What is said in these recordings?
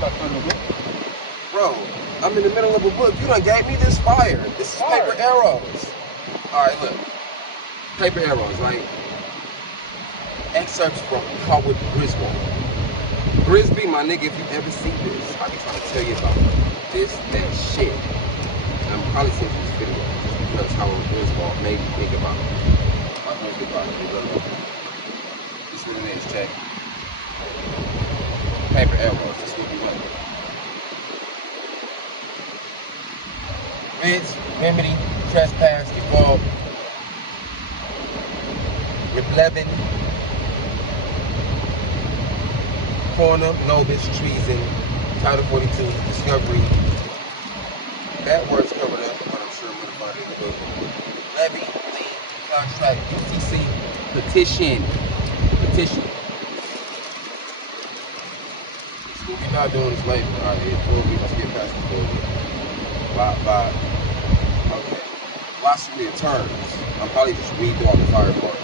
Not part of the book. Bro, I'm in the middle of a book. You done gave me this fire. This is Fire. paper arrows. Alright, look. Paper arrows, right? Excerpts from Howard Griswold. Grisby, my nigga, if you ever see this, I be trying to tell you about this, that shit. And I'm probably sending you this video just because Howard Griswold made me think about my husband body. This is what it is, check. Paper arrows, this is what we want. Ridge, remedy, trespass, default, replevin, corner, novus, treason, Title 42, discovery. That word's covered up, but I'm sure I'm gonna find it in the book. Levy, lien, contract, UCC, petition. So we're not doing this later. All right, let's get past the 4 by okay. Philosophy of terms. I'm probably just read through all the fire parts.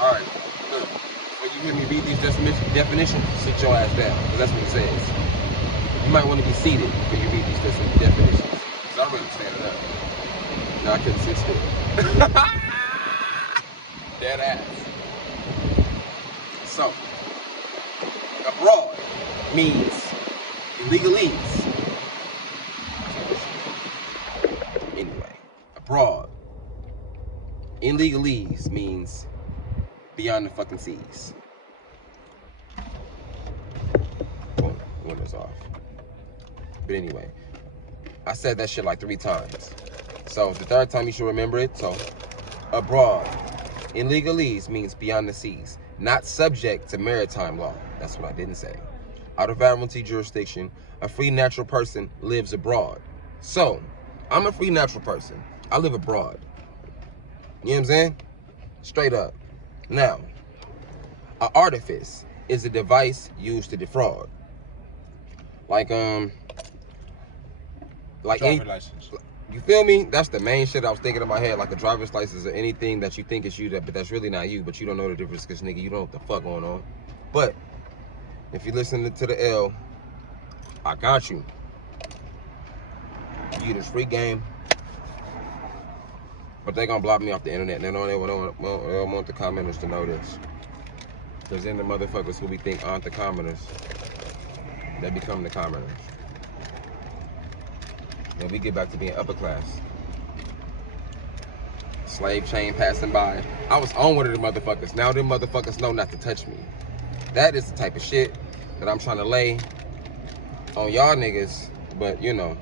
Alright, look. When you hear me read these definitions, sit your ass down, because that's what it says. You might want to be seated when you read these definitions. Because I'm really standing up. No, I couldn't sit still. Dead ass. So, abroad means illegalese. Anyway, abroad in legalese means beyond the fucking seas. Boom, window's off. But anyway, I said that shit like 3 times. So the 3rd time you should remember it. So abroad in legalese means beyond the seas, not subject to maritime law. That's what I didn't say. Out of admiralty jurisdiction, a free natural person lives abroad. So I'm a free natural person. I live abroad. You know what I'm saying? Straight up. Now, an artifice is a device used to defraud. Like Driver license. You feel me? That's the main shit I was thinking in my head, like a driver's license or anything that you think is you, but that's really not you, but you don't know the difference because, nigga, you don't know what the fuck going on. But if you listen to the L, I got you. You get this free game, but they gonna block me off the internet. They don't want the commenters to know this. Because then the motherfuckers who we think aren't the commenters, they become the commenters. And we get back to being upper class. Slave chain passing by. I was on one of the motherfuckers. Now them motherfuckers know not to touch me. That is the type of shit that I'm trying to lay on y'all niggas. But you know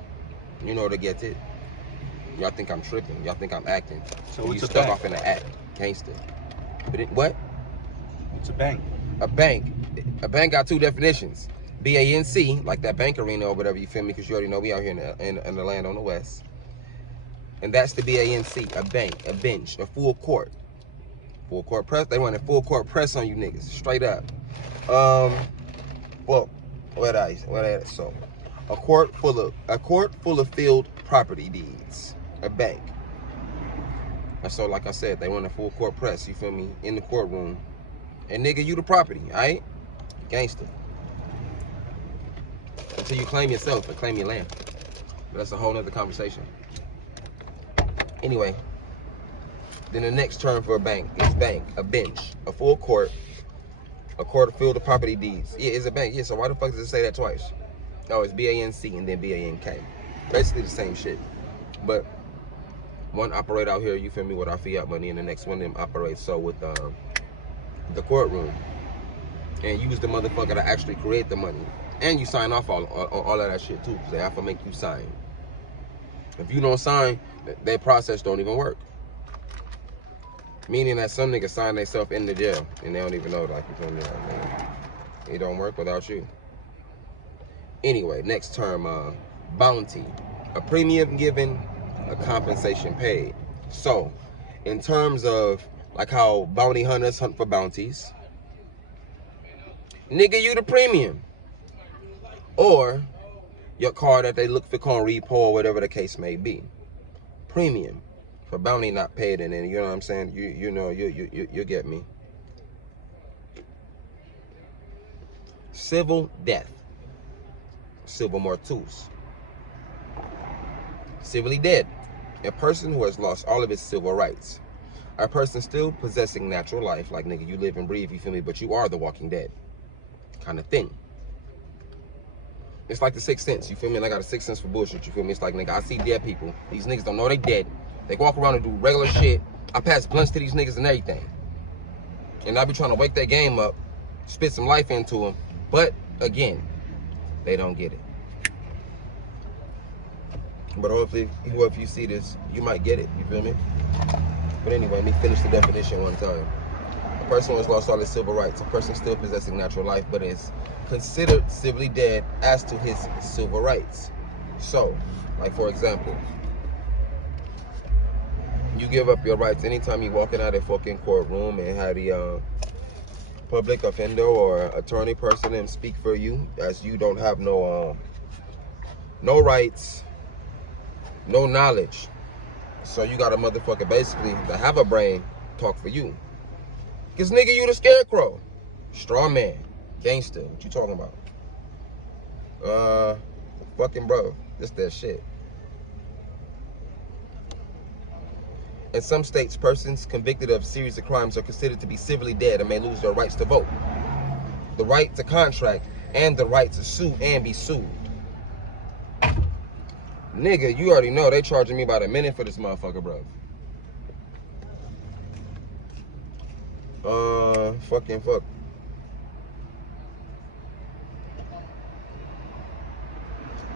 to get it. Y'all think I'm tripping. Y'all think I'm acting. So what's you a stuck bank? off in the act, gangster. But what? It's a bank. A bank. A bank got 2 definitions. B-A-N-C, like that bank arena or whatever, you feel me? Because you already know we out here in the land on the west. And that's the B-A-N-C, a bank, a bench, a full court. Full court press. They want a full court press on you niggas, straight up. Well, so a court full of field property deeds, a bank. And so, like I said, they want a full court press, you feel me, in the courtroom. And nigga, you the property, all right? Gangster. Until you claim yourself and claim your land. But that's a whole nother conversation. Anyway, then the next term for a bank is bank, a bench, a full court, a court filled with property deeds. Yeah, it's a bank. Yeah, so why the fuck does it say that twice? No, it's B-A-N-C and then B-A-N-K. Basically the same shit. But one operate out here, you feel me, with our fiat money, and the next one them operates so with the courtroom. And use the motherfucker to actually create the money. And you sign off all of that shit too, because they have to make you sign. If you don't sign, their process don't even work. Meaning that some niggas sign themselves into jail and they don't even know, like, you feel me? Like, man, it don't work without you. Anyway, next term, bounty. A premium given, a compensation paid. So, in terms of like how bounty hunters hunt for bounties, nigga, you the premium. Or your car that they look for on repo or whatever the case may be. Premium. for bounty not paid, and then you know what I'm saying. You get me. Civil death. Civil mortuus. Civilly dead. A person who has lost all of his civil rights. A person still possessing natural life, like nigga, you live and breathe, you feel me, but you are the walking dead. Kind of thing. It's like the Sixth Sense, you feel me? And I got a Sixth Sense for bullshit, you feel me? It's like, nigga, I see dead people. These niggas don't know they dead. They walk around and do regular shit. I pass blunts to these niggas and everything. And I be trying to wake that game up, spit some life into them. But, again, they don't get it. But hopefully, if you see this, you might get it, you feel me? But anyway, let me finish the definition one time. A person who has lost all his civil rights. A person still possessing natural life, but is considered civilly dead as to his civil rights. So, like for example, you give up your rights anytime you walking out of a fucking courtroom and have the public offender or attorney person and speak for you, as you don't have no rights, no knowledge. So you got a motherfucker basically to have a brain talk for you. Cause nigga, you the scarecrow. Straw man. Gangster. What you talking about? Fucking bro. This that shit. In some states, persons convicted of series of crimes are considered to be civilly dead and may lose their rights to vote, the right to contract, and the right to sue and be sued. Nigga, you already know they charging me by the minute for this motherfucker, bro. Fucking fuck.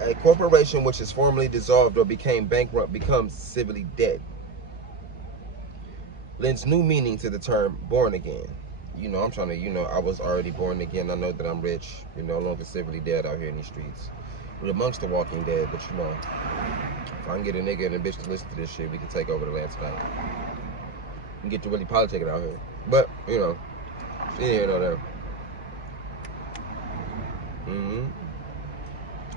A corporation which is formally dissolved or became bankrupt becomes civilly dead. Lends new meaning to the term born again. You know, I'm trying to, I was already born again. I know that I'm rich. You're no longer civilly dead out here in these streets. We're amongst the walking dead, but if I can get a nigga and a bitch to listen to this shit, we can take over the land tonight. We can get to really politicking out here. But, she ain't here nor there.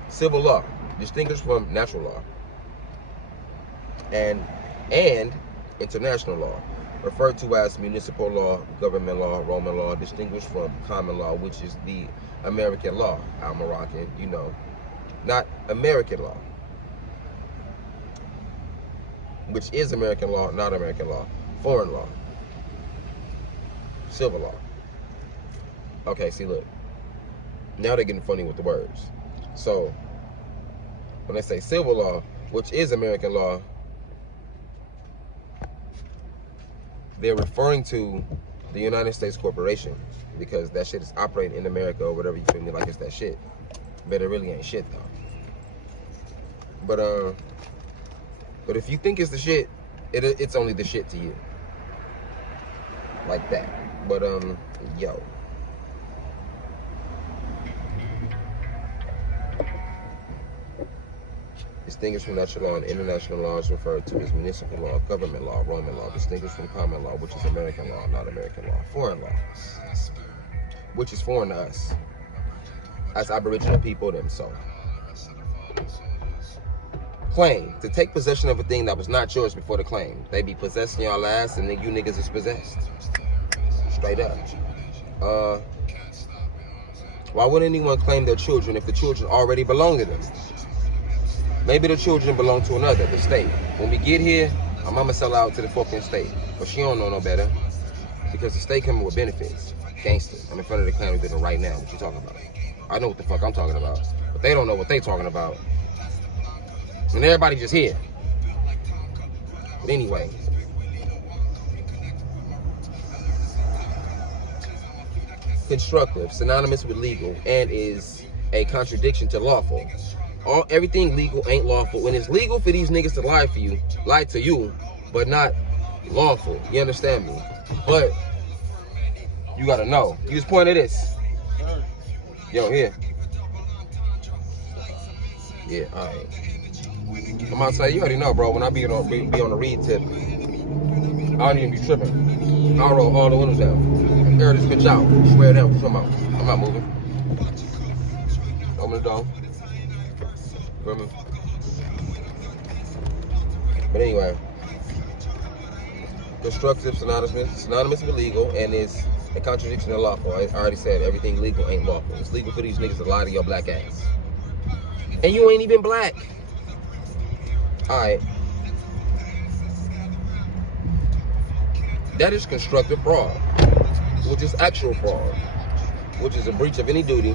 Civil law, distinguished from natural law. And international law, referred to as municipal law, government law, Roman law, distinguished from common law, which is the American law. I'm Moroccan, not American law, which is American law, not American law. Foreign law. Civil law. Okay, see, look. Now they're getting funny with the words. So, when they say civil law, which is American law, they're referring to the United States corporation, because that shit is operating in America or whatever, you feel me, like it's that shit. But it really ain't shit, though. But if you think it's the shit, it's only the shit to you. Like that. But, yo. Distinguished from natural law and international law is referred to as municipal law, government law, Roman law. Distinguished from common law, which is American law, not American law. Foreign law, which is foreign to us, as Aboriginal people themselves. Claim, to take possession of a thing that was not yours before the claim. They be possessing y'all ass and then you niggas is possessed. Straight up. Why would anyone claim their children if the children already belong to them? Maybe the children belong to another, the state. When we get here, my mama sell out to the fucking state. But she don't know no better. Because the state coming with benefits. Gangster. I'm in front of the Klan building right now. What you talking about? I know what the fuck I'm talking about. But they don't know what they talking about. And everybody just here. But anyway. Constructive, synonymous with legal, and is a contradiction to lawful. Everything legal ain't lawful. When it's legal for these niggas to lie to you, but not lawful. You understand me? But you gotta know. You just point at this. Yo, here. Yeah, alright. I'm outside. You already know, bro. When I be on the read tip, I don't even be tripping. I'll roll all the windows down. Air this bitch out. Swear down. What you talking about? I'm not moving. Open the door. But anyway, constructive, synonymous with legal, and is a contradiction of lawful. I already said everything legal ain't lawful. It's legal for these niggas to lie to your black ass. And you ain't even black. Alright. That is constructive fraud, which is actual fraud, which is a breach of any duty,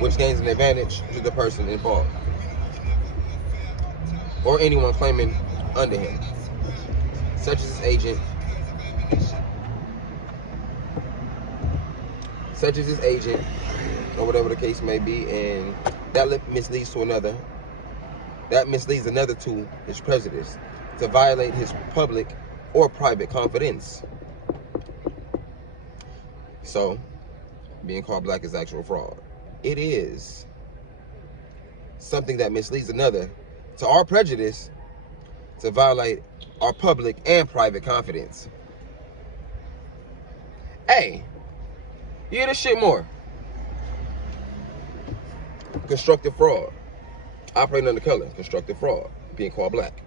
which gains an advantage to the person involved, or anyone claiming under him, such as his agent, or whatever the case may be, and that misleads another to his prejudice, to violate his public or private confidence. So, being called black is actual fraud. It is something that misleads another to our prejudice, to violate our public and private confidence. Hey, you hear this shit more? Constructive fraud. Operating under color. Constructive fraud. Being called black.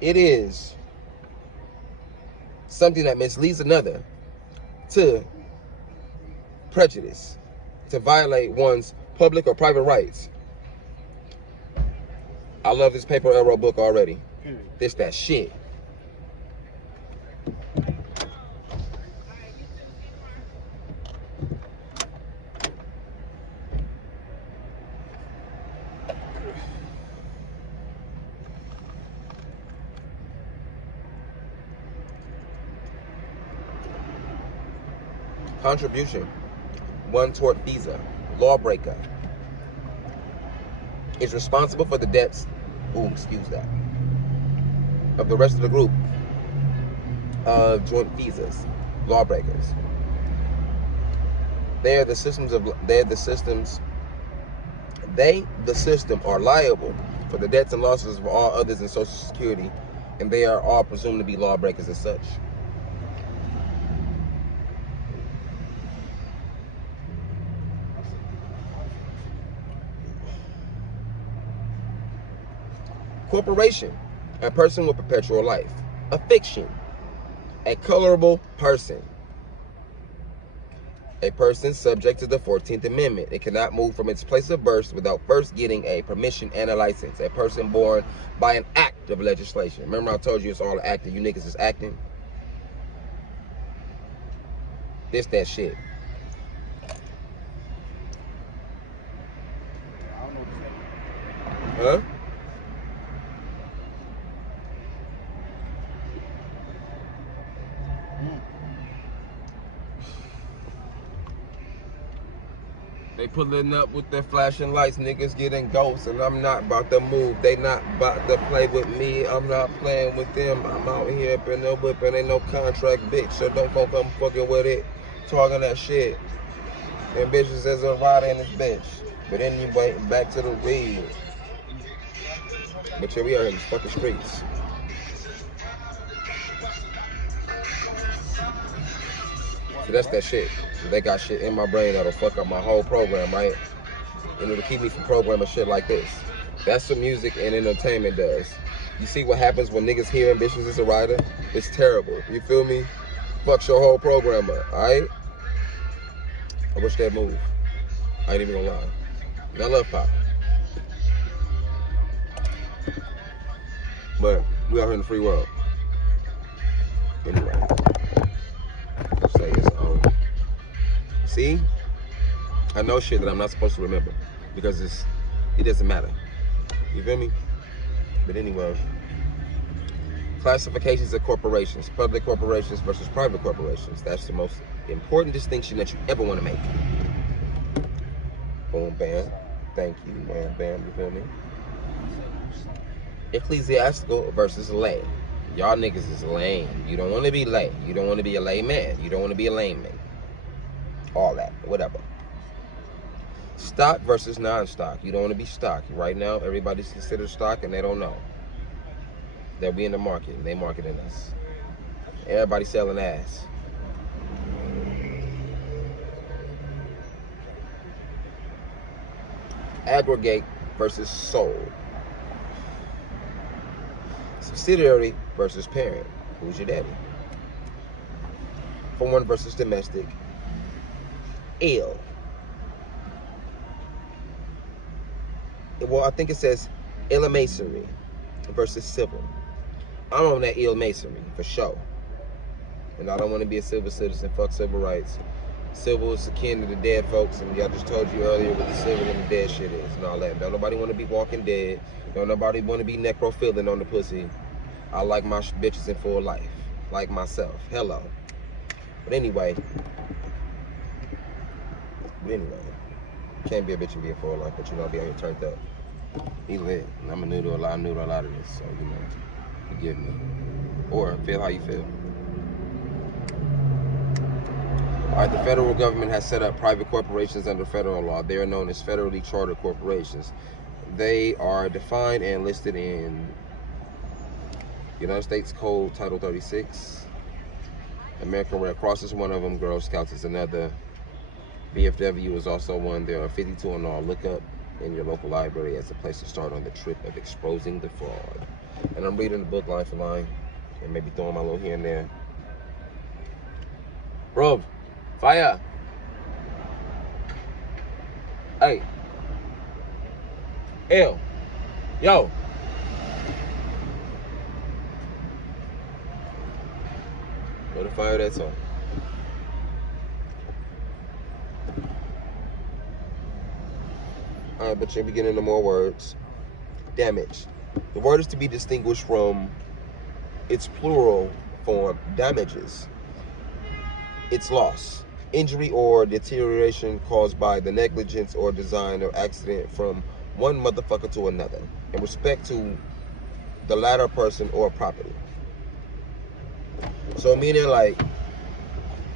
It is something that misleads another to prejudice, to violate one's public or private rights. I love this paper arrow book already. This that shit. Contribution. One tortfeasor, lawbreaker, is responsible for the debts, of the rest of the group of joint feasors, lawbreakers. The system are liable for the debts and losses of all others in Social Security, and they are all presumed to be lawbreakers as such. Corporation, a person with perpetual life. A fiction, a colorable person. A person subject to the 14th Amendment. It cannot move from its place of birth without first getting a permission and a license. A person born by an act of legislation. Remember I told you it's all acting. You niggas is acting. This that shit. Huh? They pulling up with their flashing lights, niggas getting ghosts, and I'm not about to move. They not about to play with me. I'm not playing with them. I'm out here up in no whip and ain't no contract, bitch. So don't come fucking with it, talking that shit. Them bitches is a rider in this bitch. But anyway, back to the weed. But yeah, we are in these fucking streets. So that's that shit. They got shit in my brain that'll fuck up my whole program, right? And it'll keep me from programming shit like this. That's what music and entertainment does. You see what happens when niggas hearing bitches is a rider? It's terrible. You feel me? Fucks your whole program up, alright? I wish they'd move. I ain't even gonna lie. And I love pop. But we out here in the free world. Anyway. Say it's see? I know shit that I'm not supposed to remember because it doesn't matter. You feel me? But anyway, classifications of corporations, public corporations versus private corporations. That's the most important distinction that you ever want to make. Boom, bam. Thank you, man, bam. You feel me? Ecclesiastical versus lay. Y'all niggas is lame. You don't want to be lay. You don't want to be a layman. You don't want to be a layman. All that, whatever. Stock versus non-stock. You don't want to be stock. Right now, everybody's considered stock and they don't know that we in the market and they marketing us. Everybody selling ass. Aggregate versus sole. Subsidiary versus parent. Who's your daddy? Foreign versus domestic. L. Well, I think it says ill masonry versus civil. I'm on that ill masonry for sure. And I don't want to be a civil citizen. Fuck civil rights. Civil is akin to the dead folks, and y'all just told you earlier what the civil and the dead shit is and all that. Don't nobody want to be walking dead. Don't nobody want to be necrophiling on the pussy. I like my bitches in full life. Like myself. Hello. But anyway. Can't be a bitch and be in full life, but you know, be out here turned up. He lit. And I'm new to a lot of this, so you know, forgive me. Or feel how you feel. Alright, the federal government has set up private corporations under federal law. They are known as federally chartered corporations. They are defined and listed in United States Code Title 36. American Red Cross is one of them. Girl Scouts is another. VFW is also one. There are 52 in all. Look up in your local library as a place to start on the trip of exposing the fraud. And I'm reading the book line for line and maybe throwing my little here and there. Bro, fire. Hey. L. Yo. Go to fire that song. Alright, but you're beginning to more words. Damage. The word is to be distinguished from its plural form, damages. It's loss, injury, or deterioration caused by the negligence or design or accident from one motherfucker to another in respect to the latter person or property. So meaning like,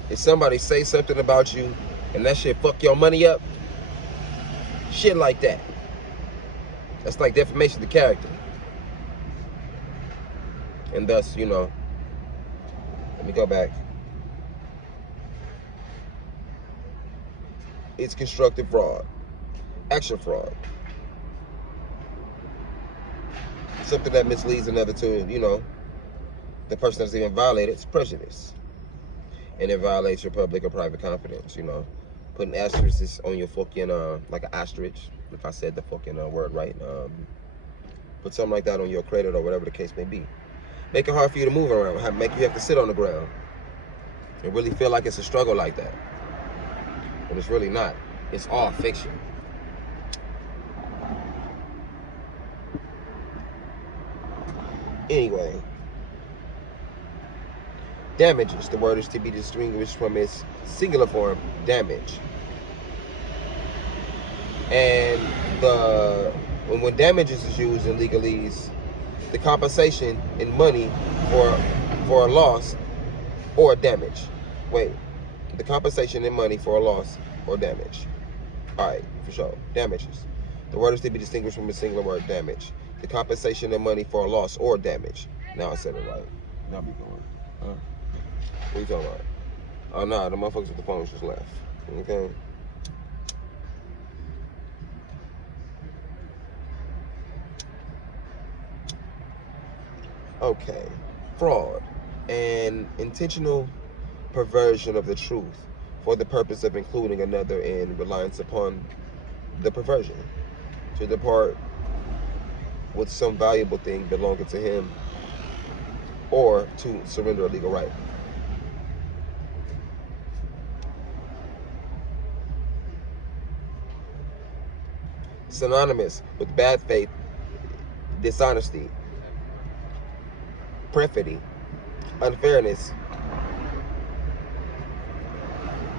if somebody say something about you and that shit fuck your money up, shit like that. That's like defamation of character. And thus, you know, let me go back. It's constructive fraud. Action fraud. Something that misleads another to, you know, the person that's even violated. It's prejudice. And it violates your public or private confidence, you know. Putting asterisks on your fucking, like an ostrich, if I said the fucking word right. Put something like that on your credit or whatever the case may be. Make it hard for you to move around. Make you have to sit on the ground. And really feel like it's a struggle like that. But it's really not. It's all fiction. Anyway. Damages. The word is to be distinguished from its singular form, damage. And when damages is used in legalese, the compensation in money for a loss or damage. Wait, the compensation in money for a loss or damage. All right, for sure. Damages. The word is to be distinguished from a singular word, damage. The compensation in money for a loss or damage. Now I said it right. Now be going. Huh? What you talking about? Oh, nah, the motherfuckers with the phones just left. Okay? Okay. Fraud. An intentional perversion of the truth for the purpose of including another in reliance upon the perversion. To depart with some valuable thing belonging to him or to surrender a legal right. Synonymous with bad faith, dishonesty, perfidy, unfairness.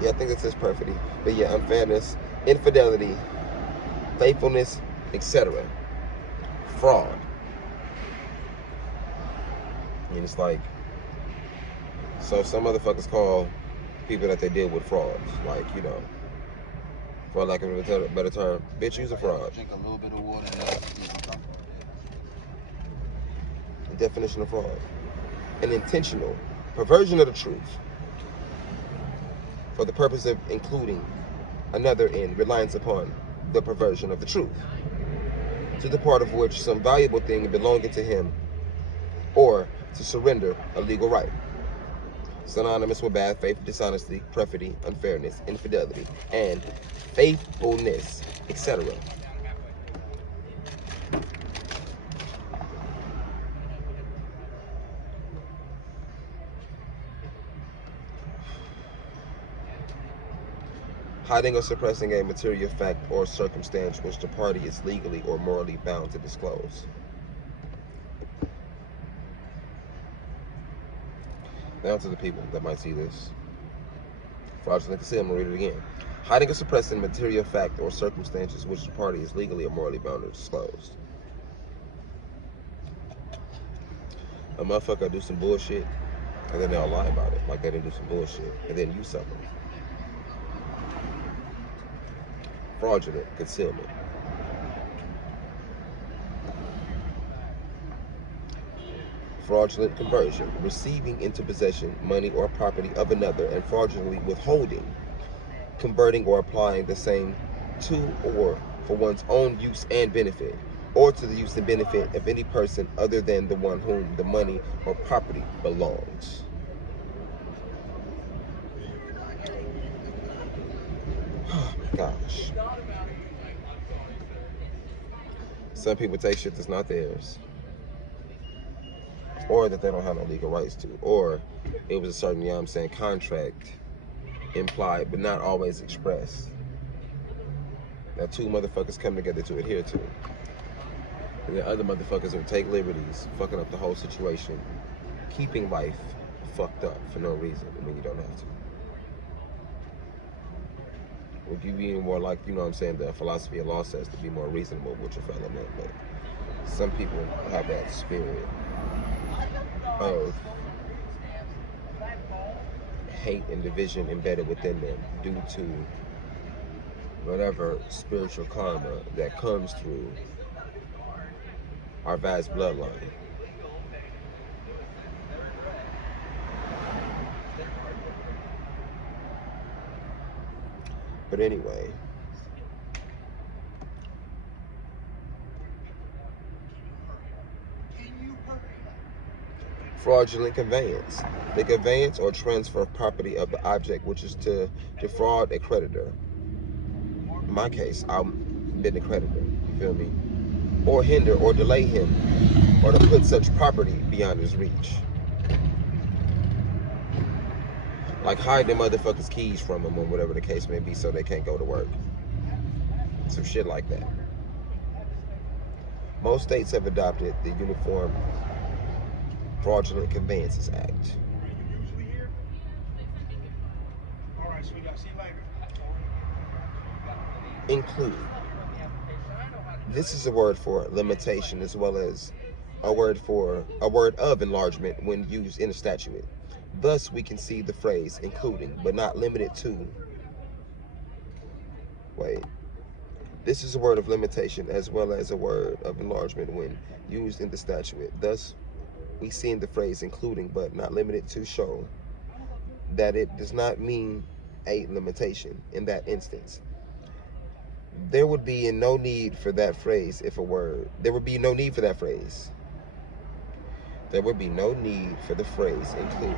Yeah, I think it says perfidy. But yeah, unfairness, infidelity, faithfulness, etc. Fraud. And it's like, so some motherfuckers call people that they deal with frauds. Like, you know, for lack of a better term, bitch, you's a fraud. Drink a little bit of water. The definition of fraud. An intentional perversion of the truth for the purpose of including another in reliance upon the perversion of the truth, to the part of which some valuable thing belonging to him or to surrender a legal right. Synonymous with bad faith, dishonesty, perfidy, unfairness, infidelity, and faithfulness, etc. Hiding or suppressing a material fact or circumstance which the party is legally or morally bound to disclose. Now to the people that might see this. Fraudulent concealment, read it again. Hiding or suppressing material fact or circumstances which the party is legally or morally bound to disclose. A motherfucker do some bullshit, and then they'll lie about it, like they didn't do some bullshit, and then you suffer. Fraudulent concealment. Fraudulent conversion, receiving into possession money or property of another and fraudulently withholding, converting or applying the same to or for one's own use and benefit, or to the use and benefit of any person other than the one whom the money or property belongs. Oh my gosh. Some people take shit that's not theirs, or that they don't have no legal rights to, or it was a certain, you know what I'm saying, contract implied but not always expressed that two motherfuckers come together to adhere to. And then other motherfuckers will take liberties, fucking up the whole situation, keeping life fucked up for no reason when you don't have to. Would you be more like, you know what I'm saying, the philosophy of law says to be more reasonable with your fellow man, but some people have that spirit of hate and division embedded within them due to whatever spiritual karma that comes through our vast bloodline. But anyway, fraudulent conveyance. The conveyance or transfer of property of the object which is to defraud a creditor. In my case, I've been a creditor, you feel me? Or hinder or delay him, or to put such property beyond his reach. Like hide them motherfuckers' keys from them or whatever the case may be so they can't go to work. Some shit like that. Most states have adopted the Uniform Fraudulent Conveyances Act. Include. This is a word for limitation as well as a word of enlargement when used in a statute. Thus, we can see the phrase including, but not limited to. This is a word of limitation as well as a word of enlargement when used in the statute. Thus, we see in the phrase including, but not limited to show that it does not mean a limitation in that instance. There would be no need for that phrase if a word. There would be no need for that phrase. There would be no need for the phrase include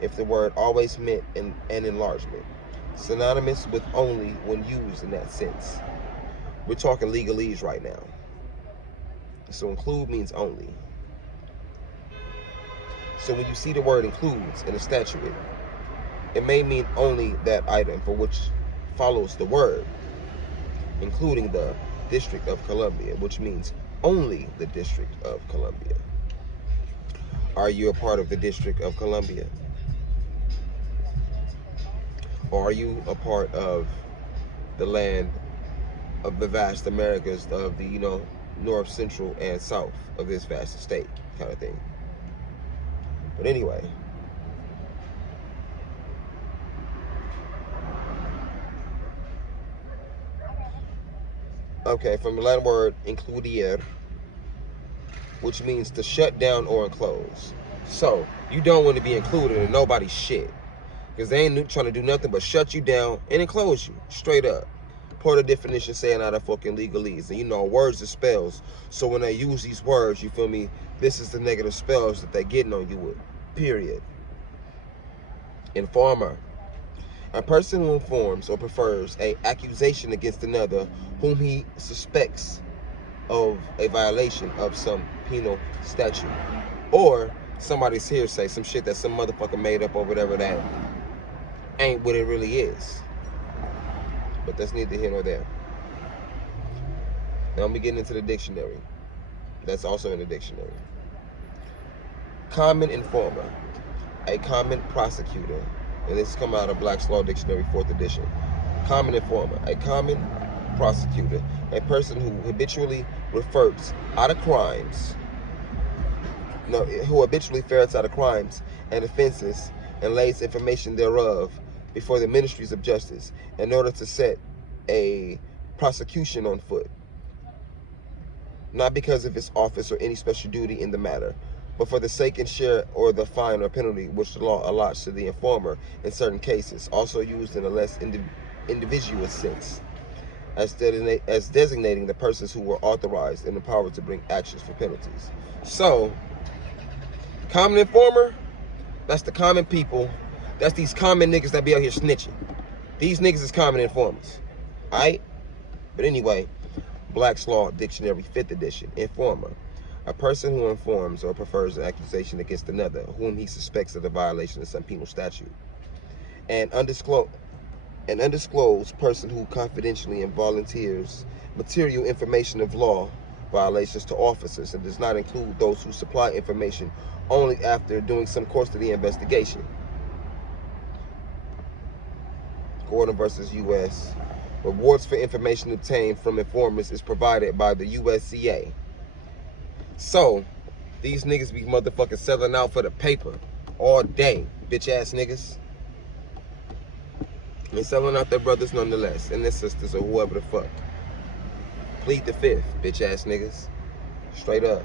if the word always meant an enlargement, synonymous with only when used in that sense. We're talking legalese right now. So include means only. So when you see the word includes in a statute, it may mean only that item for which follows the word, including the District of Columbia, which means only the District of Columbia. Are you a part of the District of Columbia? Or are you a part of the land of the vast Americas of the, north, central, and south of this vast state kind of thing? But anyway, okay, from the Latin word includere, which means to shut down or enclose. So you don't want to be included in nobody's shit, because they ain't trying to do nothing but shut you down and enclose you straight up. part of the definition saying how the fucking legalese. And you know, words are spells. So when they use these words, you feel me, this is the negative spells that they're getting on you with. Period. Informer. A person who informs or prefers a accusation against another whom he suspects of a violation of some penal statute. Or somebody's hearsay, some shit that some motherfucker made up or whatever that ain't what it really is. But that's neither here nor there. Now we getting into the dictionary. That's also in the dictionary. Common informer. A common prosecutor. And this is coming out of Black's Law Dictionary, 4th edition. Common informer. A common prosecutor. A person who habitually refers out of crimes. No, who habitually ferrets out of crimes and offenses and lays information thereof before the ministries of justice in order to set a prosecution on foot. Not because of his office or any special duty in the matter, but for the sake and share or the fine or penalty which the law allots to the informer in certain cases, also used in a less individual sense, as designating the persons who were authorized and empowered to bring actions for penalties. So, common informer, that's the common people. That's these common niggas that be out here snitching. These niggas is common informers. Alright? But anyway, Black's Law Dictionary, 5th edition. Informer. A person who informs or prefers an accusation against another whom he suspects of the violation of some penal statute. An undisclosed person who confidentially and volunteers material information of law violations to officers and does not include those who supply information only after doing some course of the investigation. Gordon versus U.S. Rewards for information obtained from informers is provided by the USCA. So, these niggas be motherfucking selling out for the paper all day, bitch ass niggas. And selling out their brothers nonetheless, and their sisters, or whoever the fuck. Plead the 5th, bitch ass niggas. Straight up.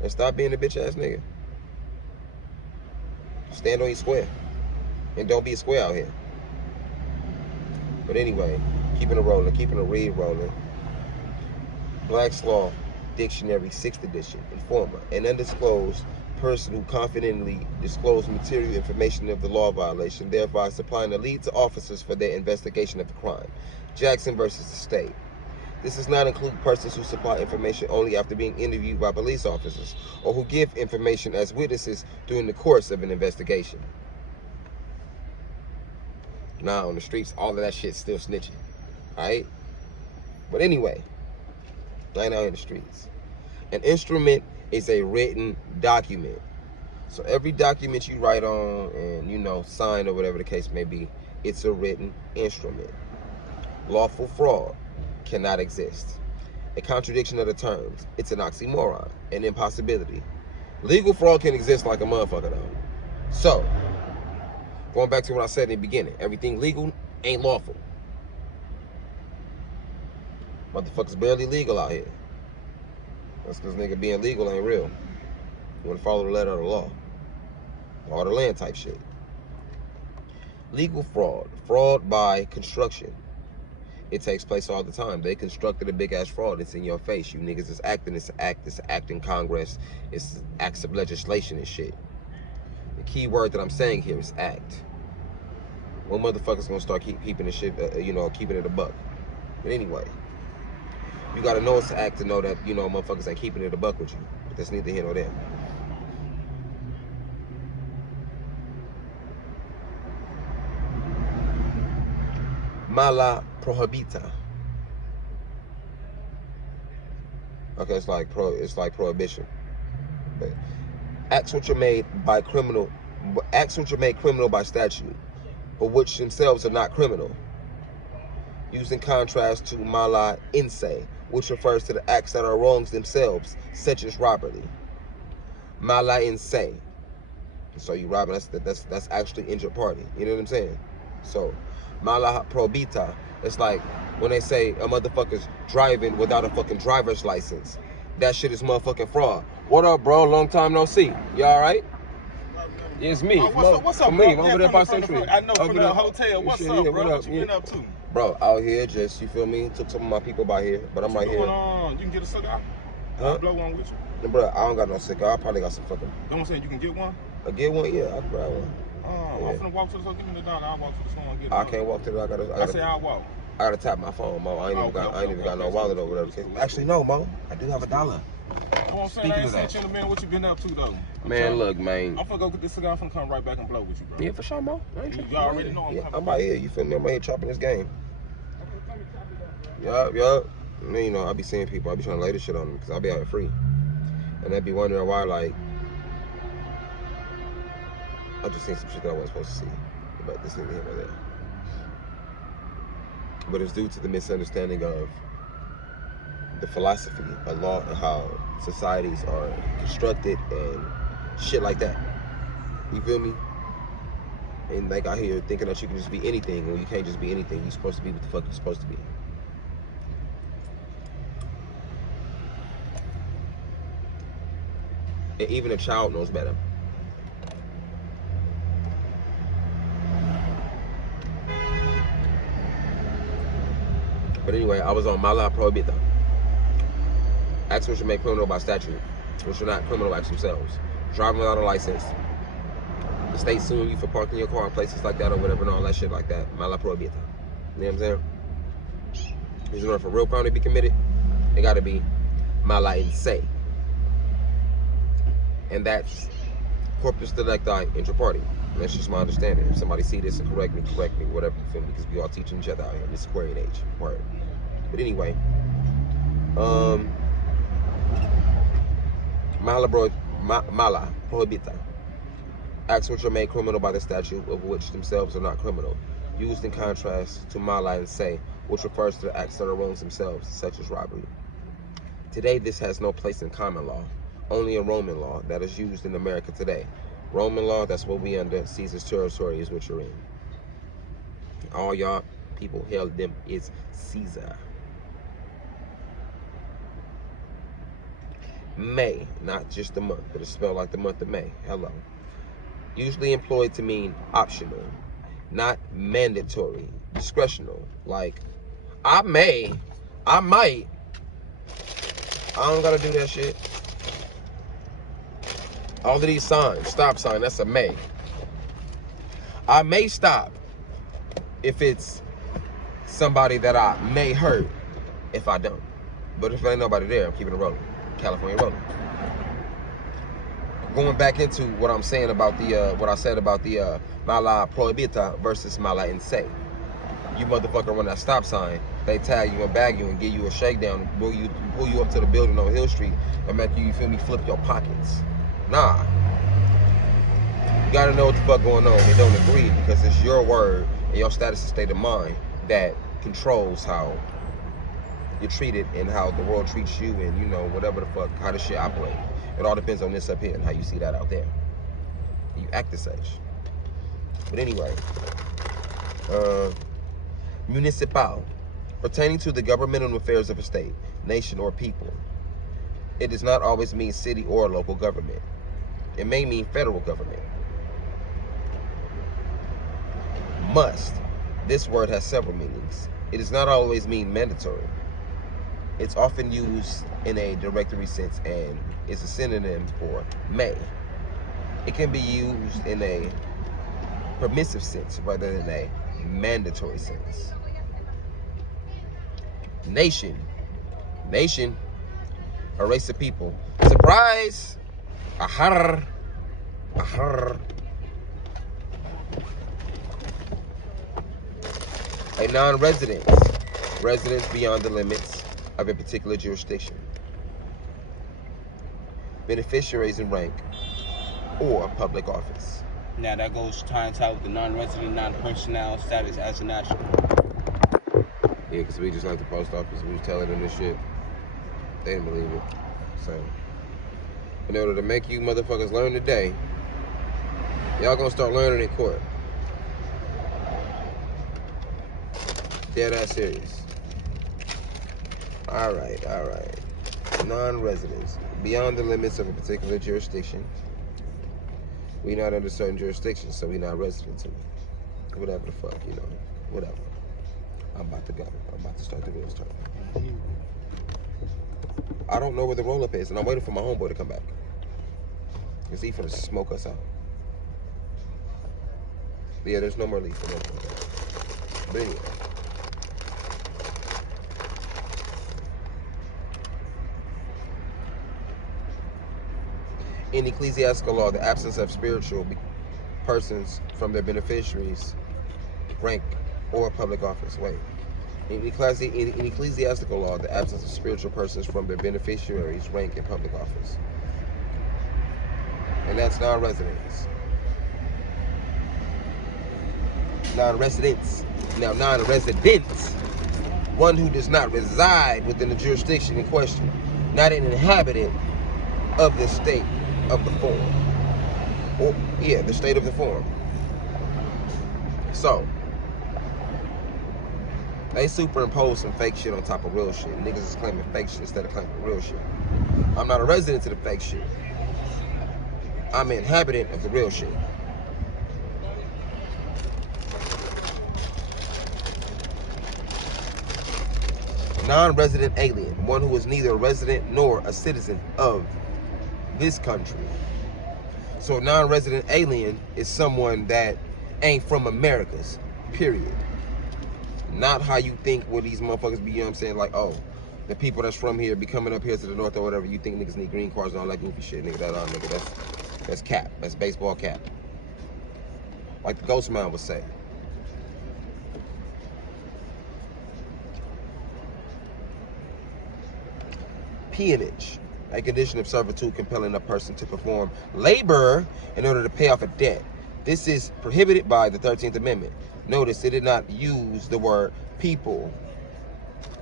And stop being a bitch ass nigga. Stand on your square. And don't be a square out here. But anyway, keeping it rolling, keeping the read rolling. Black's Law Dictionary, 6th edition. Informer. An undisclosed person who confidently disclosed material information of the law violation, thereby supplying a lead to officers for their investigation of the crime. Jackson versus the state. This does not include persons who supply information only after being interviewed by police officers, or who give information as witnesses during the course of an investigation. Now, on the streets, all of that shit's still snitching. Alright? But anyway, right now in the streets. An instrument is a written document. So every document you write on and, you know, sign or whatever the case may be, it's a written instrument. Lawful fraud cannot exist. A contradiction of the terms. It's an oxymoron, an impossibility. Legal fraud can exist like a motherfucker though. So, going back to what I said in the beginning, everything legal ain't lawful. Motherfuckers barely legal out here. That's because nigga being legal ain't real. You want to follow the letter of the law. Law of the land type shit. Legal fraud. Fraud by construction. It takes place all the time. They constructed a big ass fraud. It's in your face. You niggas is acting. It's an act. It's an act in Congress. It's acts of legislation and shit. The key word that I'm saying here is act. When motherfuckers gonna start keeping the shit, keeping it a buck. But anyway, you gotta know it's an act to know that, motherfuckers ain't keeping it a buck with you. But that's neither here nor there. Mala prohibita. Okay, it's like prohibition. But acts which are made criminal by statute, but which themselves are not criminal. Used in contrast to mala inse, which refers to the acts that are wrongs themselves, such as robbery. Mala inse. So you robbing, that's actually injured party. You know what I'm saying? So mala probita, it's like when they say a motherfucker's driving without a fucking driver's license. That shit is motherfucking fraud. What up, bro? Long time no see. You alright? It's me. Oh, what's up, I'm bro? me. I'm over there by Century. I know from the hotel. What's Shit, up, yeah, bro? What you been Yeah. up to? Bro, out here, just, you feel me? Took some of my people by here, but I'm right here. You can get a cigar? Huh? I'll blow one with you. Bro, I don't got no cigar. I probably got some fucking. You know what I'm saying? You can get one? Get one? Yeah, I can grab one. Yeah. I'm finna walk to the store. Give me the dollar. I'll walk to the store and get it. I can't walk to the. I say I'll walk. I gotta tap my phone, Mo. I ain't even got no wallet or whatever. Actually, no, Mo. I do have a dollar. Speaking I ain't sent you, man. What you been up to, though? Man, look, man. I'm finna go get this cigar. I'm finna come right back and blow with you, bro. Yeah, for sure, Mo. You already know I'm coming. I'm right here. You feel me? I'm right here chopping this game. Yup. You know, I be seeing people. I be trying to lay this shit on them because I be out here free. And they be wondering why, like, I just seen some shit that I wasn't supposed to see about this nigga here right there. But it's due to the misunderstanding of the philosophy of law and how societies are constructed and shit like that. You feel me? And like out here thinking that you can just be anything when you can't just be anything. You're supposed to be what the fuck you're supposed to be. And even a child knows better. But anyway, I was on Mala Prohibita. Acts which are made criminal by statute, which are not criminal acts themselves. Driving without a license. The state suing you for parking your car in places like that or whatever and all that shit like that. Mala Prohibita. You know what I'm saying? Because in order for real crime to be committed, it gotta be Mala in se. And that's corpus delicti inter party. That's just my understanding. If somebody see this and correct me, whatever, you feel me? Because we all teaching each other out here in this Aquarian age. Word. But anyway, Mala Prohibita. Acts which are made criminal by the statute, of which themselves are not criminal. Used in contrast to Mala and se, which refers to the acts that are wrongs themselves, such as robbery. Today, this has no place in common law, only in Roman law that is used in America today. Roman law, that's what we under. Caesar's territory is what you're in. All y'all people hail them is Caesar. May, not just the month, but it's spelled like the month of May. Hello. Usually employed to mean optional, not mandatory, discretional. Like, I might. I don't gotta do that shit. All of these signs, stop sign, that's a may. I may stop if it's somebody that I may hurt if I don't. But if there ain't nobody there, I'm keeping it rolling. California rolling. Going back into what I'm saying about the, what I said about the Mala Prohibita versus Mala in se. You motherfucker run that stop sign, they tag you and bag you and give you a shakedown, pull you up to the building on Hill Street and make you feel me, flip your pockets. Nah. You gotta know what the fuck going on and don't agree because it's your word and your status and state of mind that controls how you're treated and how the world treats you and, you know, whatever the fuck, how this shit operate. It all depends on this up here and how you see that out there. You act as such. But anyway, municipal, pertaining to the governmental affairs of a state, nation, or people. It does not always mean city or local government. It may mean federal government. Must. This word has several meanings. It does not always mean mandatory. It's often used in a directory sense and is a synonym for may. It can be used in a permissive sense rather than a mandatory sense. Nation. Nation. A race of people. Surprise! Ahar. Ahar. A non-resident. Residents beyond the limits of a particular jurisdiction. Beneficiaries in rank or public office. Now that goes tie and tie with the non-resident, non-personnel status as a national. Yeah, because we just like the post office. We was telling them this shit. They didn't believe it. So, in order to make you motherfuckers learn today, y'all gonna start learning in court. Dead ass serious. Alright. Non-residents, beyond the limits of a particular jurisdiction. We not under certain jurisdictions, so we not residents in it. Whatever the fuck, you know, whatever. I'm about to go. I'm about to start the wheels turning. I don't know where the roll-up is, and I'm waiting for my homeboy to come back. Because he finna smoke us out. Yeah, there's no more leaf for that. But anyway. In ecclesiastical law, the absence of spiritual persons from their beneficiaries, rank, or public office. Wait. In ecclesiastical law, the absence of spiritual persons from their beneficiaries, rank, and public office. And that's non-residents. Non-residents. Now, non-residents, one who does not reside within the jurisdiction in question, not an inhabitant of the state of the form. Or, yeah, the state of the form. So, they superimpose some fake shit on top of real shit. Niggas is claiming fake shit instead of claiming real shit. I'm not a resident to the fake shit. I'm an inhabitant of the real shit. Non-resident alien, one who is neither a resident nor a citizen of this country. So a non-resident alien is someone that ain't from Americas, period. Not how you think where these motherfuckers be, you know what I'm saying? Like, oh, the people that's from here be coming up here to the north or whatever. You think niggas need green cards and all that goofy shit, nigga. That's cap. That's baseball cap. Like the Ghost Man would say. Peonage, a condition of servitude compelling a person to perform labor in order to pay off a debt. This is prohibited by the 13th Amendment. Notice it did not use the word people.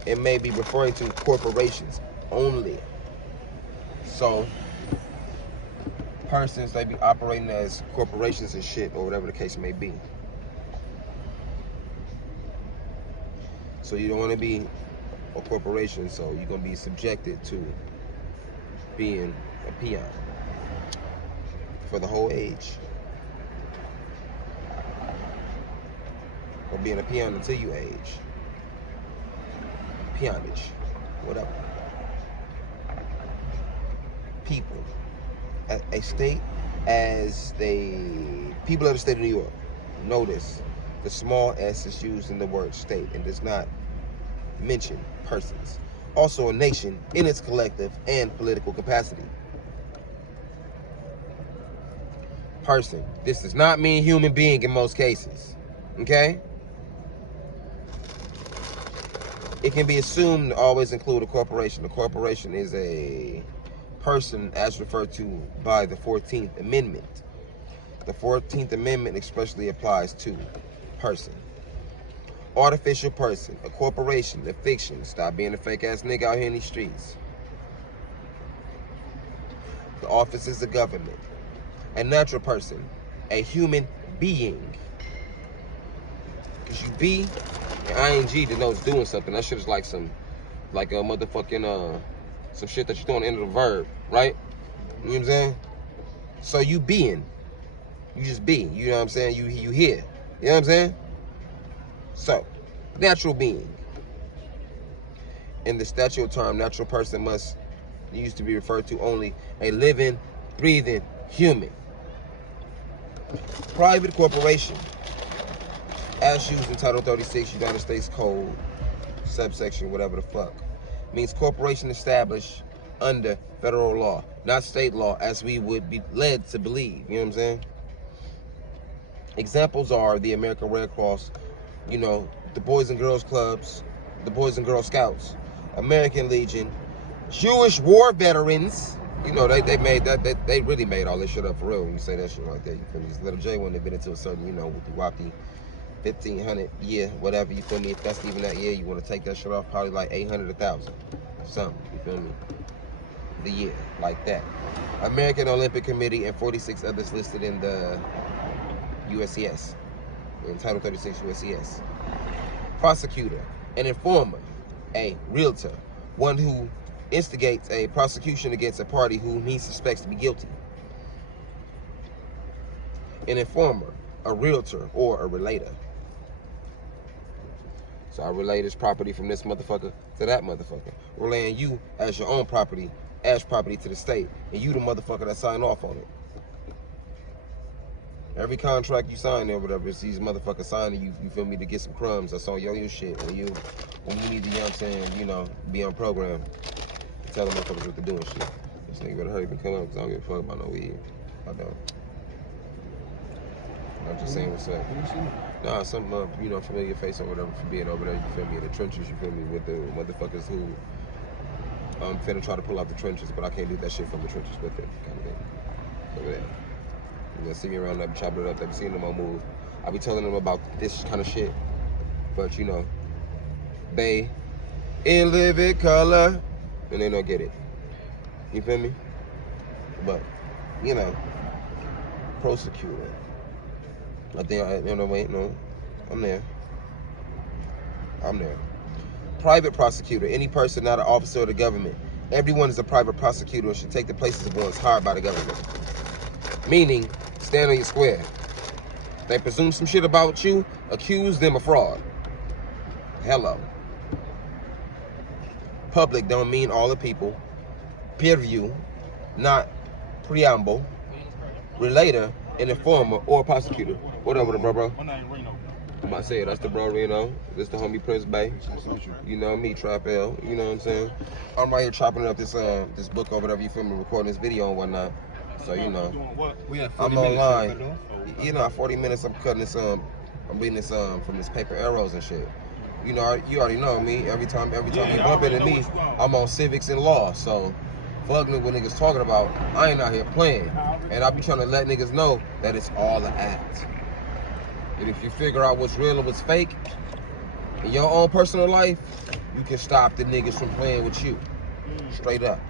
It may be referring to corporations only. So, persons, they be operating as corporations and shit, or whatever the case may be. So you don't want to be a corporation, so you're going to be subjected to being a peon for the whole age. Or being a peon until you age. Peonage. Whatever. People. A state as people of the state of New York. Notice the small s is used in the word state and does not mention persons. Also a nation in its collective and political capacity. Person. This does not mean human being in most cases. Okay? It can be assumed to always include a corporation. A corporation is a person as referred to by the 14th Amendment. The 14th Amendment especially applies to person. Artificial person, a corporation, a fiction. Stop being a fake ass nigga out here in these streets. The office is the government. A natural person, a human being. Because you be, and ing denotes doing something. That shit is like a motherfucking, some shit that you throw on the end of the verb, right? You know what I'm saying? So you being. You just be. You know what I'm saying? You here. You know what I'm saying? So, natural being. In the statute term, natural person must used to be referred to only a living, breathing human. Private corporation, as used in Title 36 United States Code, subsection whatever the fuck, means corporation established under federal law, not state law, as we would be led to believe. You know what I'm saying? Examples are the American Red Cross, you know, the Boys and Girls Clubs, the Boys and Girl Scouts, American Legion, Jewish war veterans. You know, they made that, they really made all this shit up for real when you say that shit like that. You feel me? This little J when they've been into a certain, you know, with the wacky 1500 year, whatever, you feel me? If that's even that year, you want to take that shit off, probably like 800, 1,000, something, you feel me? The year, like that. American Olympic Committee and 46 others listed in the USCS, in Title 36 USCS. Prosecutor, an informer, a realtor, one who instigates a prosecution against a party whom he suspects to be guilty. an informer, a realtor, or a relator. So I relay this property from this motherfucker to that motherfucker, relaying you as your own property, as property to the state, and you the motherfucker that signed off on it. Every contract you sign or whatever, it's these motherfuckers signing you feel me, to get some crumbs. That's all your shit. When you need to, you know what I'm saying, you know, be on program, tell them motherfuckers what to do and shit. This nigga better hurry up and come up, because I don't give a fuck about no weed. I don't. I'm just saying what's up. Nah, some, you know, familiar face or whatever for being over there, you feel me, in the trenches, you feel me, with the motherfuckers who finna try to pull out the trenches, but I can't do that shit from the trenches with it, kind of thing. Over there. You know, see me around, I be chopping it up, I be seeing them on move. I be telling them about this kind of shit, but you know, they in living color, and they don't get it. You feel me? But, you know, prosecutor. I think, you know, wait, no, I'm there. Private prosecutor, any person not an officer of the government. Everyone is a private prosecutor and should take the places of ones hired by the government. Meaning, stand on your square. They presume some shit about you, accuse them of fraud. Hello. Public don't mean all the people. Peer review, not preamble. Relator, an informer, or prosecutor. What up with it, bro? My name Reno. I'm about to say, that's the bro Reno. This the homie Prince Bay. You know me, Trap L. You know what I'm saying? I'm right here chopping up this this book or whatever, you feel me, recording this video and whatnot. So you know, I'm online. You know, 40 minutes. I'm cutting this. I'm reading this from this paper arrows and shit. You know, you already know me. Every time you bump into me, I'm on civics and law. So fuck what niggas talking about. I ain't out here playing, and I be trying to let niggas know that it's all an act. And if you figure out what's real and what's fake in your own personal life, you can stop the niggas from playing with you. Straight up.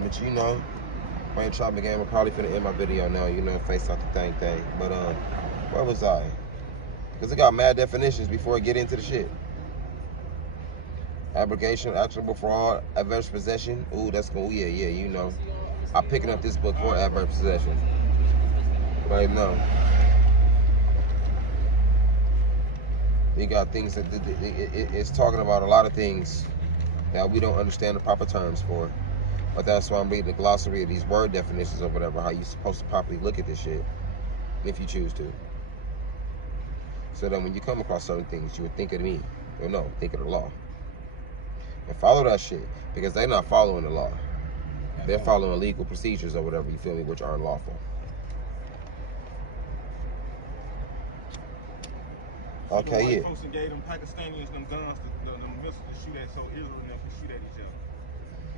But you know, playing chopping game, I'm probably finna end my video now, you know, face out the thing. But where was I? Because it got mad definitions before I get into the shit. Abrogation, actionable fraud, adverse possession. Ooh, that's cool. Yeah, you know. I'm picking up this book for adverse possession. Right now. You got things that it's talking about a lot of things that we don't understand the proper terms for. But that's why I'm reading the glossary of these word definitions or whatever, how you're supposed to properly look at this shit, if you choose to. So that when you come across certain things, you would think of me, or no, think of the law. And follow that shit, because they're not following the law. They're following legal procedures or whatever, you feel me, which are unlawful. Okay, yeah. Folks gave them Pakistanis them guns, them missiles to shoot at, so Israel and them could shoot at each other.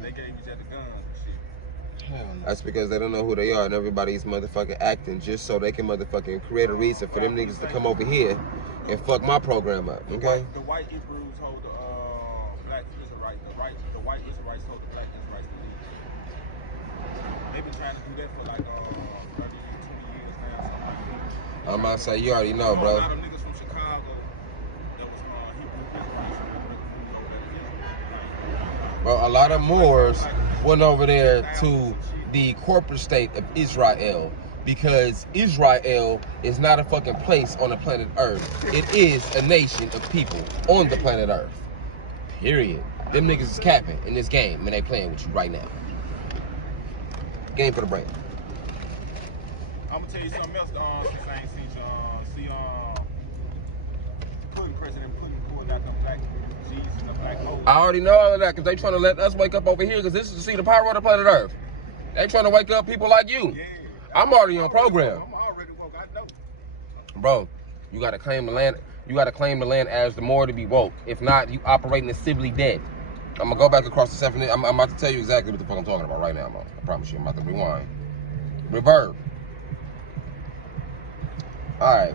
They gave each other guns and shit. Hell no. That's because they don't know who they are, and everybody's motherfucking acting just so they can motherfucking create a reason for them niggas to come over here and fuck my program up, okay? The white Hebrews hold the black Israelites. The white Israelites hold the black Israelites to lead. They've been trying to do that for like 30, 20 years now, something like that. I'm about to say, you already know, A bro. lot of niggas from Chicago that was Hebrew Israelites. Bro, a lot of Moors went over there to the corporate state of Israel because Israel is not a fucking place on the planet Earth. It is a nation of people on the planet Earth. Period. Them niggas is capping in this game and they playing with you right now. Game for the brain. I'm gonna tell you something else. Since I ain't seen President Putin pulled out them black G's and the black O's. I already know all of that because they trying to let us wake up over here because this is to see the power of the planet Earth. They trying to wake up people like you. Yeah, I'm already on program. I'm already woke. I know. Bro, you gotta claim the land. You gotta claim the land as the Moor to be woke. If not, you operating as civilly dead. I'm gonna go back across the 7. I'm about to tell you exactly what the fuck I'm talking about right now, man. I promise you. I'm about to rewind. Reverb. All right.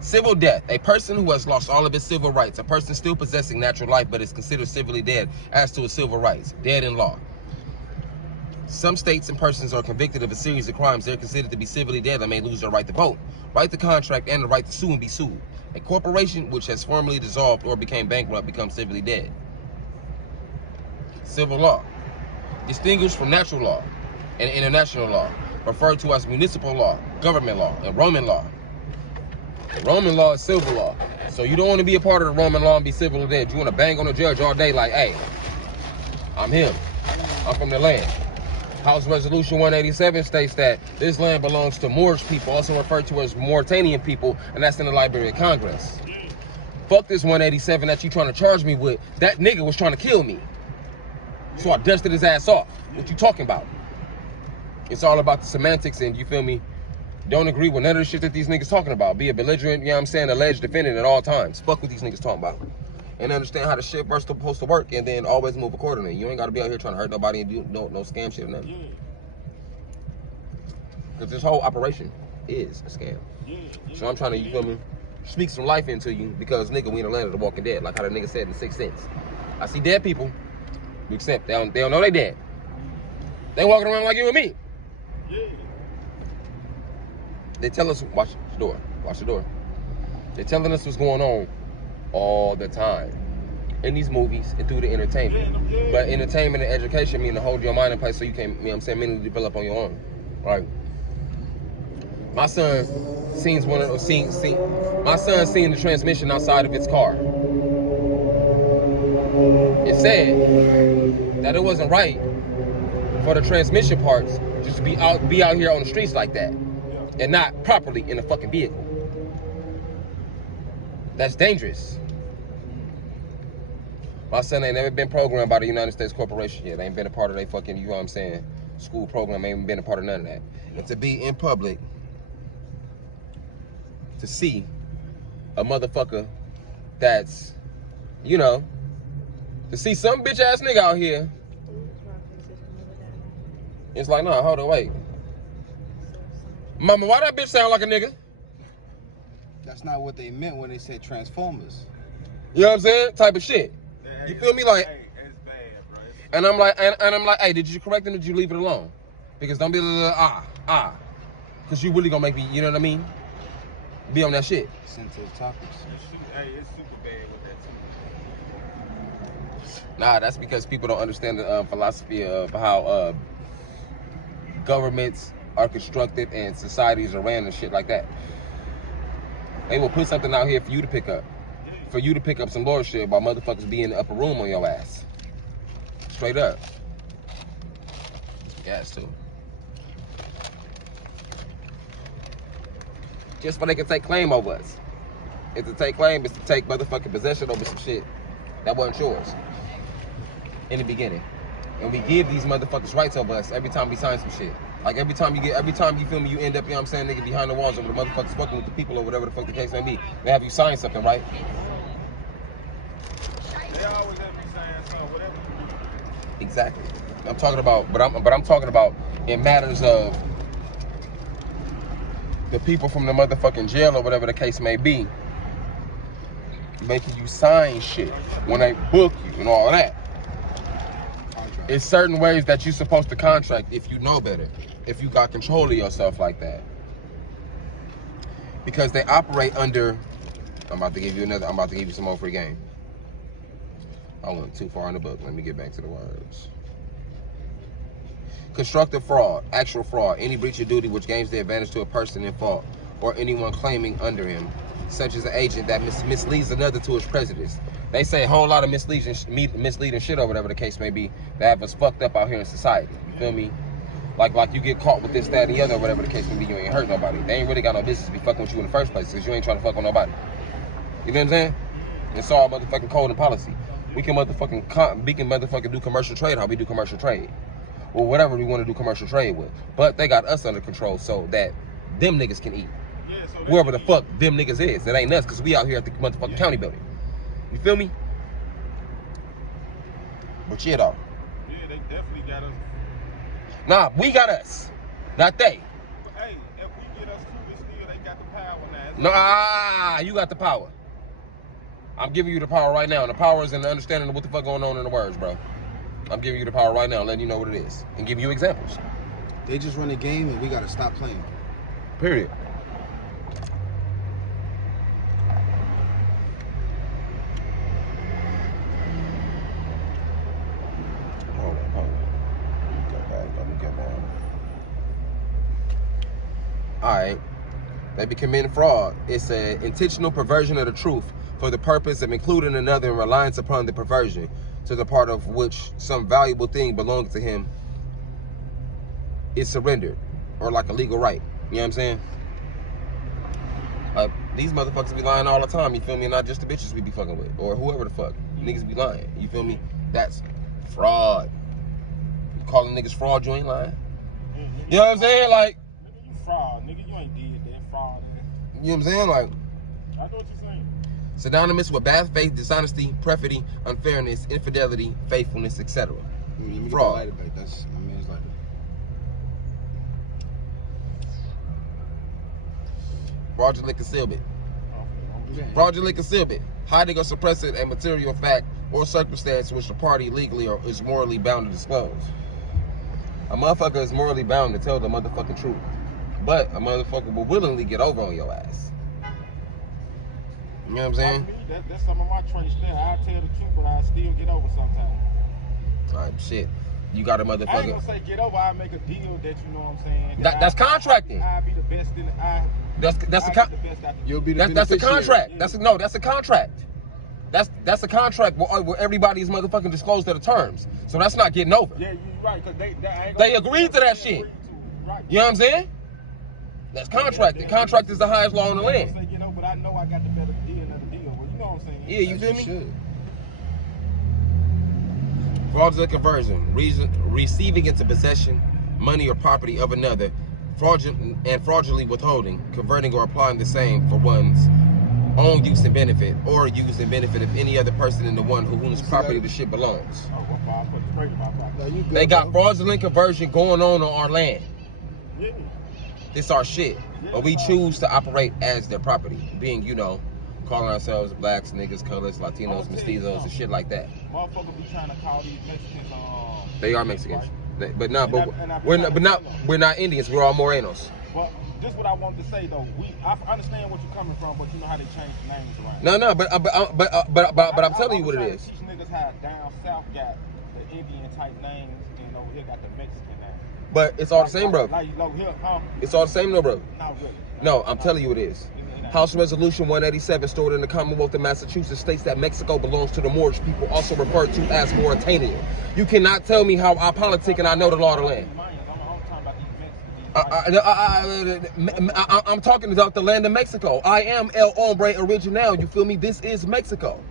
Civil death. A person who has lost all of his civil rights. A person still possessing natural life but is considered civilly dead as to his civil rights. Dead in law. Some states and persons are convicted of a series of crimes. They're considered to be civilly dead and may lose their right to vote, right to contract, and the right to sue and be sued. A corporation which has formally dissolved or became bankrupt becomes civilly dead. Civil law. Distinguished from natural law and international law. referred to as municipal law, government law, and Roman law. The Roman law is civil law. So you don't want to be a part of the Roman law and be civil to that. You want to bang on the judge all day like, hey, I'm him. I'm from the land. House Resolution 187 states that this land belongs to Moorish people, also referred to as Mauritanian people, and that's in the Library of Congress. Fuck this 187 that you trying to charge me with. That nigga was trying to kill me. So I dusted his ass off. What you talking about? It's all about the semantics, and you feel me? Don't agree with none of the shit that these niggas talking about. Be a belligerent, you know what I'm saying, alleged defendant at all times. Fuck what these niggas talking about. And understand how the shit was supposed to work, and then always move accordingly. You ain't got to be out here trying to hurt nobody and do no scam shit or nothing. Because this whole operation is a scam. So I'm trying to, you feel me, speak some life into you, because nigga, we in the land of the walking dead, like how the nigga said in the Sixth Sense. I see dead people, except they don't know they dead. They walking around like you and me. They tell us, watch the door, watch the door. They're telling us what's going on all the time in these movies and through the entertainment. But entertainment and education mean to hold your mind in place so you can, you know what I'm saying, mentally develop on your own. Right? My son seen one of those my son seen the transmission outside of its car. It said that it wasn't right for the transmission parts just to be out here on the streets like that and not properly in a fucking vehicle. That's dangerous. My son ain't never been programmed by the United States Corporation yet. They ain't been a part of their fucking, you know what I'm saying, school program. Ain't been a part of none of that. And to be in public, to see a motherfucker that's, you know, to see some bitch ass nigga out here, it's like, no, hold on, wait. Mama, why that bitch sound like a nigga? That's not what they meant when they said Transformers. You know what I'm saying? Type of shit. You feel me? Like, it's bad, bro. and I'm like, and I'm like, hey, did you correct him or did you leave it alone? Because don't be because you really gonna make me, you know what I mean? Be on that shit. Sensitive topics. It's super bad with that too. Nah, that's because people don't understand the philosophy of how governments are constructed and societies are ran and shit like that. They will put something out here for you to pick up. For you to pick up some lordship while motherfuckers be in the upper room on your ass. Straight up. Yes, too. Just so they can take claim over us. If to take claim is to take motherfucking possession over some shit that wasn't yours in the beginning. And we give these motherfuckers rights over us every time we sign some shit. Like every time you feel me, you end up, you know what I'm saying, nigga, behind the walls over the motherfuckers fucking with the people or whatever the fuck the case may be. They have you sign something, right? They always have me saying something, whatever. Exactly. I'm talking about, but I'm talking about in matters of the people from the motherfucking jail or whatever the case may be, making you sign shit when they book you and all that. It's certain ways that you're supposed to contract if you know better, if you got control of yourself like that. Because they operate under, I'm about to give you some more free game. I went too far in the book. Let me get back to the words. Constructive fraud, actual fraud, any breach of duty which gains the advantage to a person in fault or anyone claiming under him, such as an agent that misleads another to his prejudice. They say a whole lot of misleading shit or whatever the case may be that have us fucked up out here in society. You feel me? Like you get caught with this, that, and the other, whatever the case may be, you ain't hurt nobody. They ain't really got no business to be fucking with you in the first place because you ain't trying to fuck with nobody. You know what I'm saying? It's all motherfucking code and policy. We can motherfucking do commercial trade how we do commercial trade. Or whatever we want to do commercial trade with. But they got us under control so that them niggas can eat. Yeah, so Whoever the fuck them niggas is. That ain't us because we out here at the motherfucking county building. You feel me? But yeah, though. Yeah, they definitely got us. Nah, we got us. Not they. But, hey, if we get us through this deal, they got the power now. Nah, you got the power. I'm giving you the power right now. And the power is in the understanding of what the fuck going on in the words, bro. I'm giving you the power right now, letting you know what it is. And giving you examples. They just run the game and we gotta stop playing. Period. Hold on. Let me get down. All right. They be committing fraud. It's an intentional perversion of the truth for the purpose of including another in reliance upon the perversion to the part of which some valuable thing belonging to him is surrendered, or like a legal right. You know what I'm saying? These motherfuckers be lying all the time, you feel me? Not just the bitches we be fucking with, or whoever the fuck. Niggas be lying, you feel me? That's fraud. You calling niggas fraud, you ain't lying. You know what I'm saying? Like, nigga, you fraud. Nigga, you ain't did that fraud. You know what I'm saying? Like, I know what you're saying. synonymous with bad faith, dishonesty, perfidy, unfairness, infidelity, faithfulness, etc. Fraud. That's my man's lighter. Fraudulent concealment. Okay. Fraudulent concealment. Hiding or suppressing a material fact or circumstance which the party legally or is morally bound to disclose. A motherfucker is morally bound to tell the motherfucking truth. But a motherfucker will willingly get over on your ass. You know what I'm saying? That's some of my traits there. I tell the truth, but I still get over sometimes. Alright, shit. You got a motherfucker. I ain't gonna say get over. I make a deal that you know what I'm saying. That's contracting. I be the best in the That's a You'll be the that's a contract. Yeah. That's a contract. That's a contract where everybody's motherfucking disclosed to the terms. So that's not getting over. Yeah, you're right. Cause They agreed to that shit. Right. You know what I'm saying? That's contract. The contract is the highest law in the land. Say get over, but I know I got the better deal than the deal. Well, you know what I'm saying? Yeah, you feel me? Should. Fraudulent conversion, receiving into possession money or property of another, fraudulently withholding, converting or applying the same for one's own use and benefit, or use and benefit of any other person in the one whose property the shit belongs. Oh, well, I put the straight in my pocket. No, you good, They got bro. fraudulent conversion going on our land. Yeah. This our shit, but we choose to operate as their property, being, you know, calling ourselves blacks, niggas, colors, Latinos, mestizos, and shit like that. Motherfuckers be trying to call these Mexicans. They are Mexicans, we're not Indians. We're all Morenos. But this is what I wanted to say though. I understand what you're coming from, but you know how they change the names around. No, but I'm telling you what it is. Teach niggas how down south got the Indian type names, and over here got the Mexican names. But it's all the same, bro. Like over here, It's all the same, no, bro. Not really. No, I'm telling you it is. House Resolution 187, stored in the Commonwealth of Massachusetts, states that Mexico belongs to the Moorish people, also referred to as Mauritania. You cannot tell me how I politic and I know the law of the land. I'm talking about the land of Mexico. I am El Hombre Original. You feel me? This is Mexico.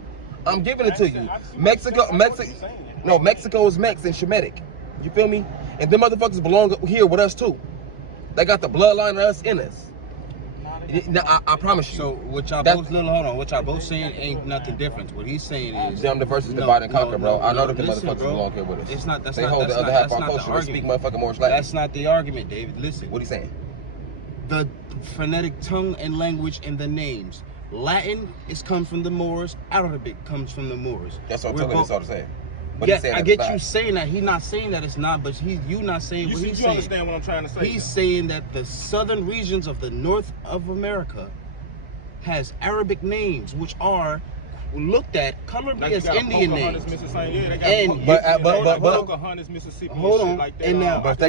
I'm giving it to you. Mexico is Mex and Shemitic. You feel me? And them motherfuckers belong here with us too. They got the bloodline of us in us. I promise you. So what y'all both hold on. What y'all both saying ain't nothing different. What he's saying is them the versus divide and conquer, bro. I know that the motherfuckers belong here with us. It's not. That's they not. hold That's the other not, half of our culture. They speak motherfucking Moorish Latin. That's not the argument, David. Listen. What are you saying? The phonetic tongue and language and the names. Latin comes from the Moors. Arabic comes from the Moors. That's what I'm telling you. It's all the same. Yeah, I get you saying that. He's not saying that it's not, but you not saying what he's saying. You understand what I'm trying to say? He's saying that the southern regions of the North of America has Arabic names, which are looked at colorably as Indian names. Hold on, and now, but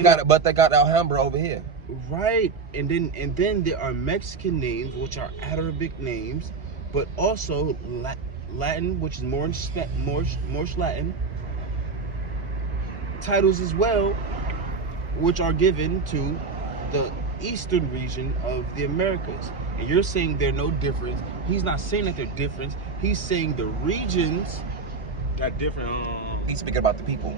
they got Alhambra over here. Right, and then there are Mexican names, which are Arabic names, but also Latin, which is Moorish Latin titles as well, which are given to the eastern region of the Americas. And you're saying they're no different. He's not saying that they're different. He's saying the regions got different. He's speaking about the people.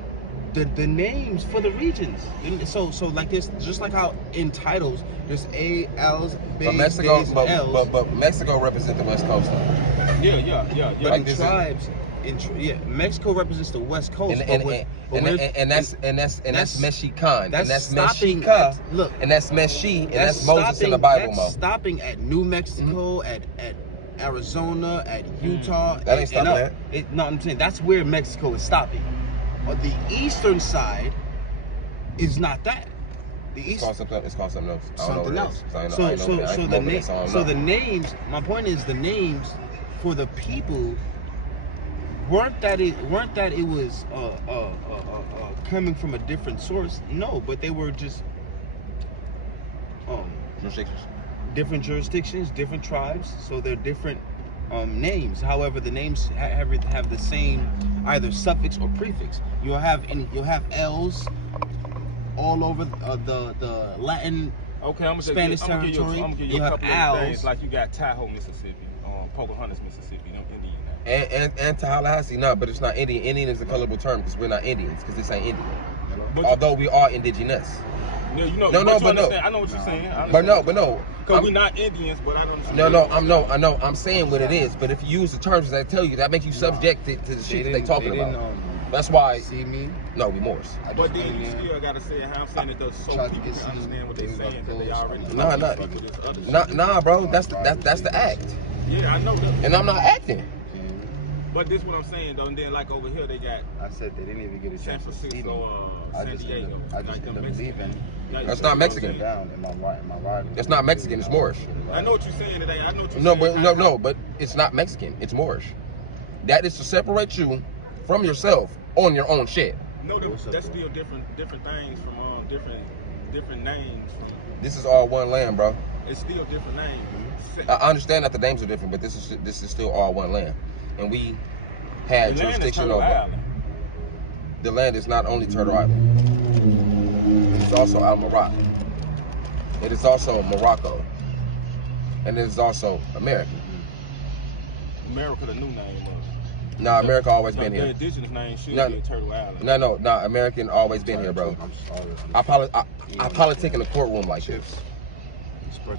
The names for the regions. So like this, just like how in titles there's A, L's, B's, B's, and L's. But Mexico represents the West Coast though. Yeah. But like tribes. Mexico represents the West Coast, and that's Mexican, that's Mexica, look, and that's Meshi, and that's Moses in the Bible. That's stopping at New Mexico, at Arizona, at Utah. That ain't stopping that. No, I'm saying that's where Mexico is stopping. But the eastern side is not that. It's called something else. Something else. So the names. My point is the names for the people weren't that it was coming from a different source. No, but they were just Jurisdictions. Different jurisdictions, different tribes, so they're different names. However, the names have the same either suffix or prefix. You'll have L's all over the Latin. Okay, I'm Spanish gonna give you You a have couple of owls. things. Like you got Tahoe, Mississippi, Pocahontas, Mississippi, them Indian names. And Tallahassee, no, but it's not Indian. Indian is a colorable term because we're not Indians, because this ain't Indian. But Although we are indigenous. Yeah, you know, No, but but no. I know what you're saying. But no. Because we're not Indians, but I don't understand. I know. I'm saying what it is, but if you use the terms that I tell you, that makes you subject to the shit that they talking about. That's why. See me? No, we Moors. But then you still gotta say how I'm saying that those so people can understand what they're saying that they already. Nah, bro. That's the act. Yeah, I know that. And I'm not acting. But this what I'm saying though, and then like over here they got I said they didn't even get a San chance to see them. Francisco, I San just Diego. ended up leaving. That's not Mexican. Down in my ride. It's not Mexican. It's Moorish. I know what you're saying today. I know what you're saying. No, but it's not Mexican. It's Moorish. That is to separate you from yourself on your own shit. No, that's still different things from different names. This is all one land, bro. It's still different names. I understand that the names are different, but this is still all one land, and we had jurisdiction over. The land is not only Turtle Island. It is also Al-Marak. It is also Morocco, and it is also America. America, the new name. Nah, America always been here. The indigenous name should be Turtle Island. No, American always been here, bro. I politic in the courtroom like this.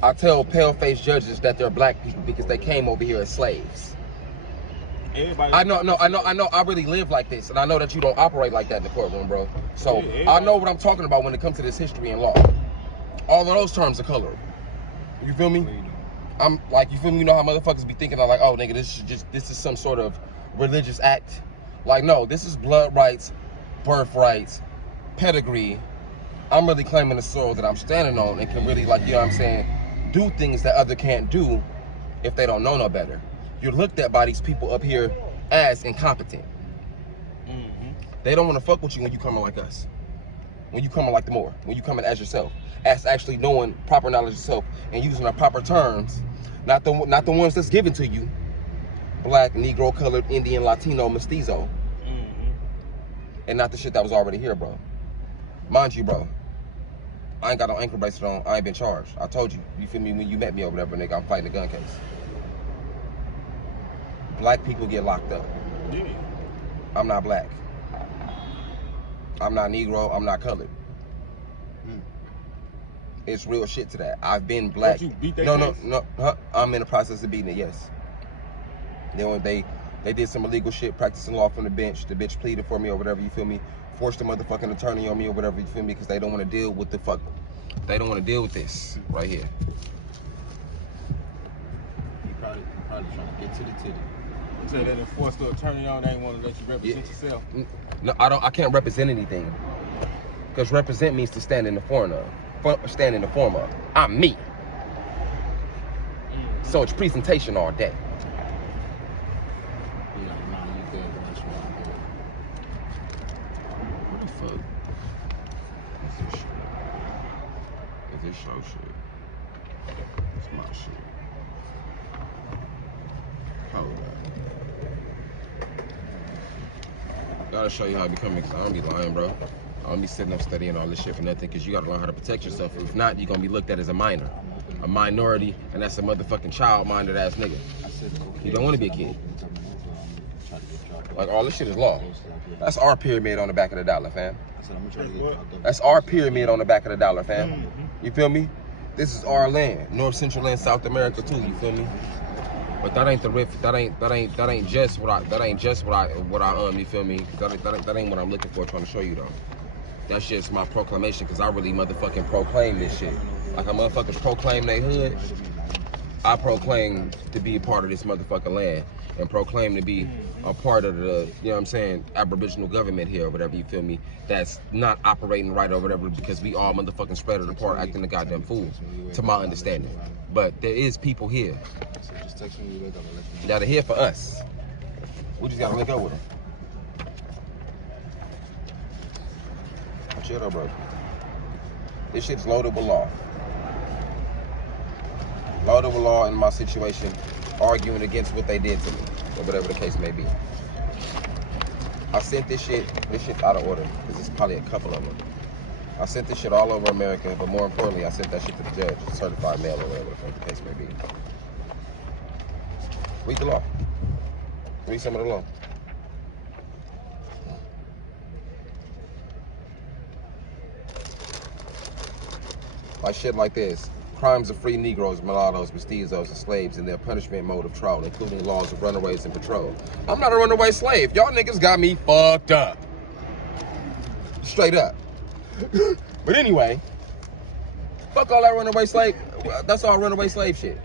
I tell pale-faced judges that they're black people because they came over here as slaves. I know. I really live like this, and I know that you don't operate like that in the courtroom, bro. So I know what I'm talking about when it comes to this history and law. All of those terms are colorable. You feel me? I'm like, you feel me? You know how motherfuckers be thinking, like, oh, nigga, this is some sort of religious act. Like, no, this is blood rights, birth rights, pedigree. I'm really claiming the soil that I'm standing on and can really, like, you know what I'm saying, do things that other can't do if they don't know no better. You're looked at by these people up here as incompetent. They don't want to fuck with you when you coming like us. When you coming like the Moor. When you coming as yourself. As actually knowing proper knowledge of yourself and using the proper terms. Not the ones that's given to you. Black, Negro, colored, Indian, Latino, mestizo. And not the shit that was already here, bro. Mind you, bro. I ain't got no ankle bracelet on. I ain't been charged. I told you. You feel me? When you met me over there, nigga, I'm fighting a gun case. Black people get locked up. Yeah. I'm not black. I'm not Negro. I'm not colored. It's real shit to that. I've been black. Don't you beat that No. case? I'm in the process of beating it. Yes. They did some illegal shit, practicing law from the bench. The bitch pleaded for me or whatever. You feel me? Forced a motherfucking attorney on me or whatever. You feel me? Because they don't want to deal with the fuck. They don't want to deal with this right here. You probably trying to get to the titty. So that enforced the attorney on, they ain't want to let you represent yourself. No, I can't represent anything. Because represent means to stand in the form of. I'm me. So it's presentation all day. What the fuck? What's this shit? Is this show shit? It's my shit. Hold up. Gotta show you how to become, because I don't be lying, bro. I don't be sitting up studying all this shit for nothing, because you gotta learn how to protect yourself. If not, you're gonna be looked at as a minor, a minority, and that's a motherfucking child-minded ass nigga. You don't want to be a kid. Like, all this shit is law. That's our pyramid on the back of the dollar, fam. That's our pyramid on the back of the dollar, fam. You feel me? This is our land, North Central and South America too. You feel me? But that ain't the riff. That ain't just what I. You feel me? That ain't what I'm looking for. Trying to show you though. That's just my proclamation, because I really motherfucking proclaim this shit. Like, a motherfuckers proclaim they hood, I proclaim to be a part of this motherfucking land and proclaim to be a part of the, you know what I'm saying, Aboriginal government here or whatever, you feel me, that's not operating right or whatever, because we all motherfucking spread it apart acting a goddamn fool, to my understanding. But there is people here that are here for us. We just gotta link up with them. Chill though, bro. This shit's loaded with law. Law to law in my situation, arguing against what they did to me, or whatever the case may be. I sent this shit out of order, because it's probably a couple of them. I sent this shit all over America, but more importantly, I sent that shit to the judge, certified mail or whatever the case may be. Read the law. Read some of the law. Like shit like this. Crimes of free Negroes, mulattoes, mestizos, and slaves in their punishment mode of trial, including laws of runaways and patrol. I'm not a runaway slave. Y'all niggas got me fucked up. Straight up. But anyway, fuck all that runaway slave. That's all runaway slave shit.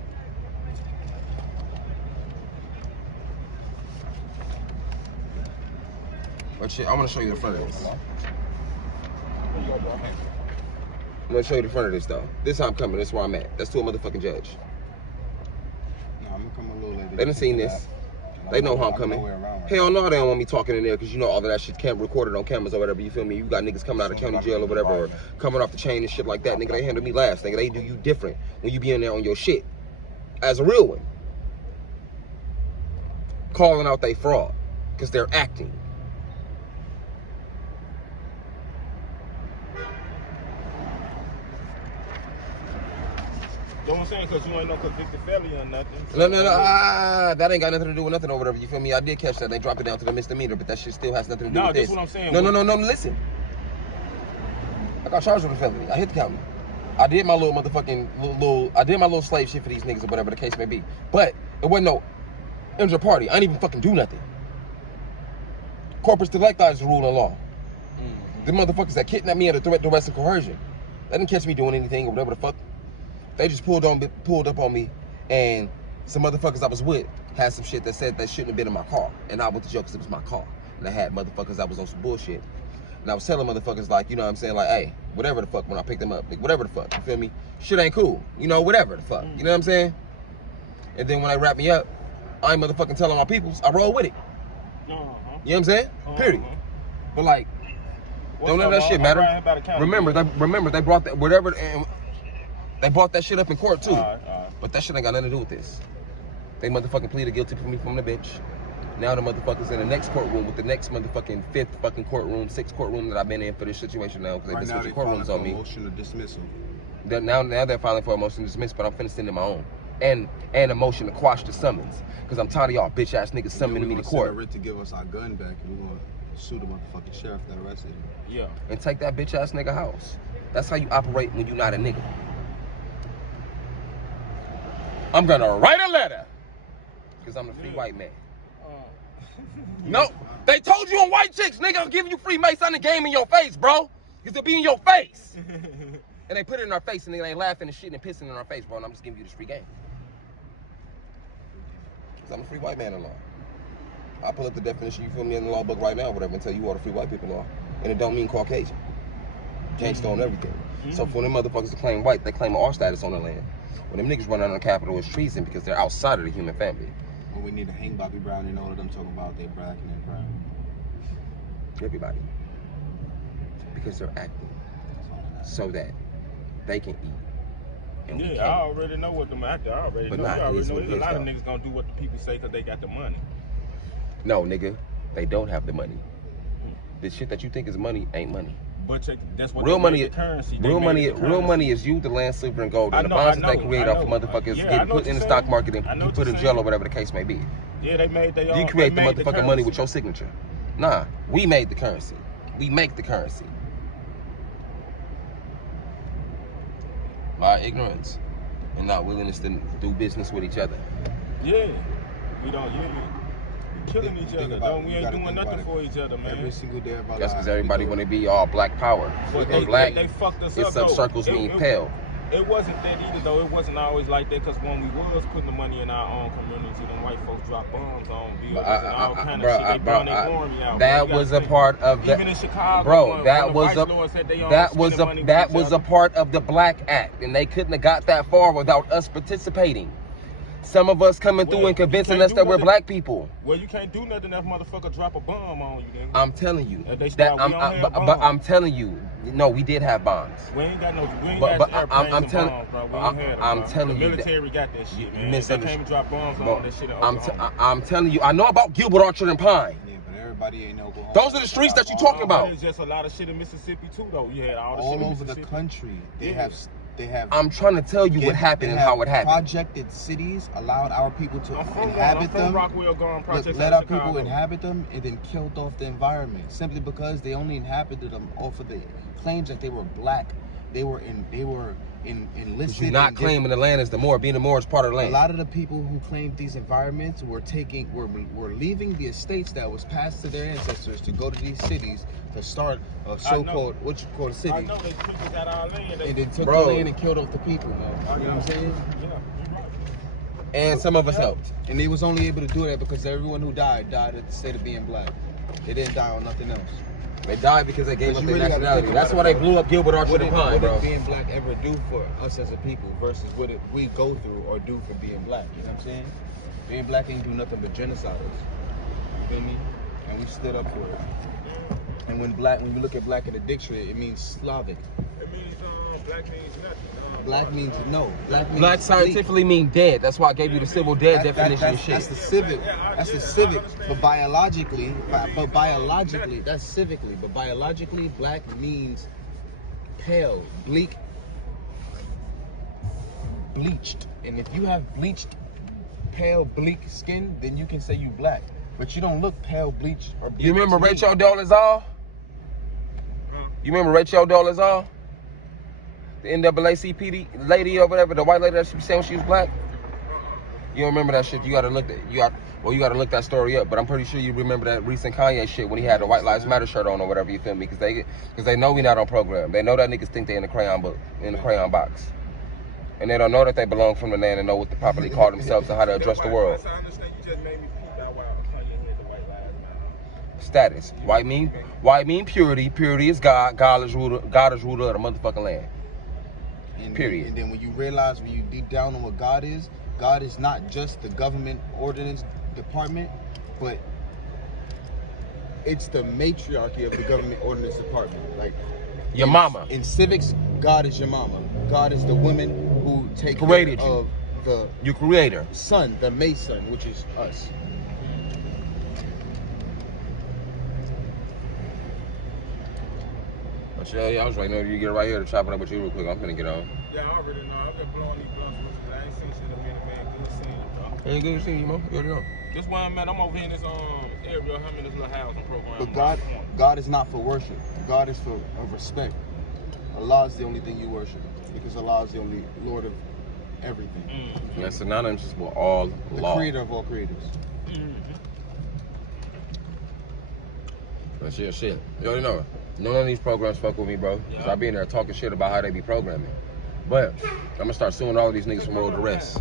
But shit, I'm gonna show you the front of this. I'm gonna show you the front of this though. This is how I'm coming. This is where I'm at. That's to a motherfucking judge. No, I'm gonna come a little later. They done seen this. They know how I'm coming. Hell no, they don't want me talking in there because you know all of that shit can't record it on cameras or whatever. You feel me? You got niggas coming out of county jail or whatever, or coming off the chain and shit like that. Nigga, they handle me last. Nigga, they do you different when you be in there on your shit as a real one, calling out they fraud because they're acting. You know what I'm saying? Because you ain't no convicted felony or nothing. So No. That ain't got nothing to do with nothing or whatever. You feel me? I did catch that. They dropped it down to the misdemeanor, but that shit still has nothing to do with this. No, that's what I'm saying. No. Listen. I got charged with a felony. I hit the county. I did my little motherfucking I did my little slave shit for these niggas or whatever the case may be. But it wasn't no inter party. I didn't even fucking do nothing. Corpus delicti is the rule of law. The motherfuckers that kidnapped me under threat, duress, and coercion. They didn't catch me doing anything or whatever the fuck. They just pulled up on me, and some motherfuckers I was with had some shit that said they shouldn't have been in my car. And I went to jail because it was my car. And I had motherfuckers that was on some bullshit. And I was telling motherfuckers like, you know what I'm saying, like, hey, whatever the fuck when I picked them up. Like, whatever the fuck, you feel me? Shit ain't cool. You know, whatever the fuck. You know what I'm saying? And then when they wrap me up, I ain't motherfucking telling my peoples. I roll with it. You know what I'm saying? Period. But like, don't let that shit matter. Remember, they brought that, whatever, and they brought that shit up in court too. But that shit ain't got nothing to do with this. They motherfucking pleaded guilty for me from the bench. Now the motherfuckers in the next courtroom with the next motherfucking sixth courtroom that I've been in for this situation now, because they've been switching courtrooms on me. Motion of dismissal. Now they're filing for a motion to dismiss, but I'm finna send in my own. And a motion to quash the summons. Because I'm tired of y'all bitch ass niggas summoning me to court. We're to give us our gun back, and we're gonna sue the motherfucking sheriff that arrested him. Yeah. And take that bitch ass nigga house. That's how you operate when you're not a nigga. I'm gonna write a letter. Because I'm a free white man. No, they told you on white chicks, nigga, I'm giving you free mace on the game in your face, bro. Because it'll be in your face. And they put it in our face and they ain't laughing and shit and pissing in our face, bro. And I'm just giving you this free game. Because I'm a free white man in law. I'll pull up the definition, you feel me, in the law book right now, whatever, and tell you what the free white people are. And it don't mean Caucasian. Gangsta on everything. So for them motherfuckers to claim white, they claim our status on the land. When them niggas run out on the Capitol, it's treason because they're outside of the human family. Well, we need to hang Bobby Brown and all of them talking about they black and they brown. Everybody. Because they're acting so that they can eat. And yeah, I already know what them actors. I already know. You already know. There's a lot of niggas gonna do what the people say because they got the money. No, nigga, they don't have the money. The shit that you think is money ain't money. But that's what real money. Currency. Real money is you, the land, silver, and gold, and the bonds that they create off of motherfuckers getting put in the stock market and you put in jail or whatever the case may be. Yeah, they made their own. You create the motherfucking money with your signature. Nah, we made the currency. We make the currency. By ignorance and not willingness to do business with each other. Yeah, we don't. Yeah. Killing each other, though. We ain't doing nothing for each other, man. Every single day of our lives. That's because everybody want to be all black power. Well, black, they fucked us it up, subcircles mean pale. It wasn't that either, though. It wasn't always like that, because when we was putting the money in our own community, them white folks dropped bombs on buildings and all kind of shit. They brought their army out. That was a part of the... Even in Chicago, bro, that was a part of the Black Act, and they couldn't have got that far without us participating. Some of us coming through and convincing us that we're black people. Well, you can't do nothing if motherfucker drop a bomb on you. Nigga. I'm telling you. I'm telling you, No, we did have bombs. We ain't got no. We ain't But- got but airplanes I'm and telling- bombs, bro. We ain't had them, I'm bro. telling the you that- military got that shit, you man. They misunderstood. came and dropped bombs Bro, on that shit in I'm Oklahoma. I'm telling you, I know about Gilbert, Orchard, and Pine. Yeah, but everybody ain't Oklahoma. Those are the streets that you talking about. There's just a lot of shit in Mississippi too, though. You had all the shit All in over the Mississippi. country. They Yeah. have. I'm trying to tell you what happened and how it happened. Projected cities allowed our people to I'm from inhabit them. Rockwell, Gone Look, Projects. let out our of Chicago. people inhabit them and then killed off the environment simply because they only inhabited them off of the claims that they were black. They were enlisted. You're not and claiming the land as the Moor. Being the Moor is part of the a land. lot of the people who claimed these environments were leaving the estates that was passed to their ancestors to go to these cities to start a so-called what you call a city. I know they took us out of our land. And then took Bro. the land and killed off the people, man. You know what I'm saying? Yeah. And some of us helped. And they was only able to do that because everyone who died at the state of being black. They didn't die on nothing else. They died because they gave But up you their really gotta nationality. think That's about why it, they bro. blew up Gilbert, Orchard, What and did Pine, bro. being black ever do for us as a people versus what we go through or do for being black? You know what I'm saying? Being black ain't do nothing but genocide us. You feel me? And we stood up for it. And when you look at black in the dictionary, it means Slavic. It means black means nothing. Black means no. Black means Black scientifically mean dead. That's why I gave you the civil dead definition and that's shit. the civic. That's the civic. But biologically, that's civically. But biologically, black means pale, bleak, bleached. And if you have bleached, pale, bleak skin, then you can say you black. But you don't look pale, bleached, or bleak. You remember to me. Rachel Dolezal? You remember Rachel Dolezal? The NAACP lady or whatever, the white lady that she was saying she was black? You don't remember that shit? You gotta look that that story up. But I'm pretty sure you remember that recent Kanye shit when he had the White Lives Matter shirt on or whatever. You feel me? Because they know we not on program. They know that niggas think they in the crayon box, and they don't know that they belong from the land and know what to properly call themselves and how to address the world. I understand. You just made me peep out why Kanye had the White Lives Matter. Status. White mean purity. Purity is God. God is ruler of the motherfucking land. Period. And then when you realize, when you deep down on what God is not just the government ordinance department, but it's the matriarchy of the government ordinance department. Like Your mama. In civics, God is your mama. God is the woman who take Created care you. of the Your creator. son, the Mason, which is us. I was waiting on you to get right here to chop it up with you real quick. I'm finna get on. Yeah, I already know. I've been blowing these blunts with you, but I ain't seen shit in a minute, man. Good seeing you, bro. Ain't good to see you, man. You already know. This one, man, I'm over here in this area, I'm in this little housing program. But God is not for worship. God is for respect. Allah is the only thing you worship, because Allah is the only Lord of everything. That's synonymous with all The law. creator of all creators. That's your shit. You already know. None of these programs fuck with me, bro. Because I be in there talking shit about how they be programming. But I'm gonna start suing all of these niggas from road arrest.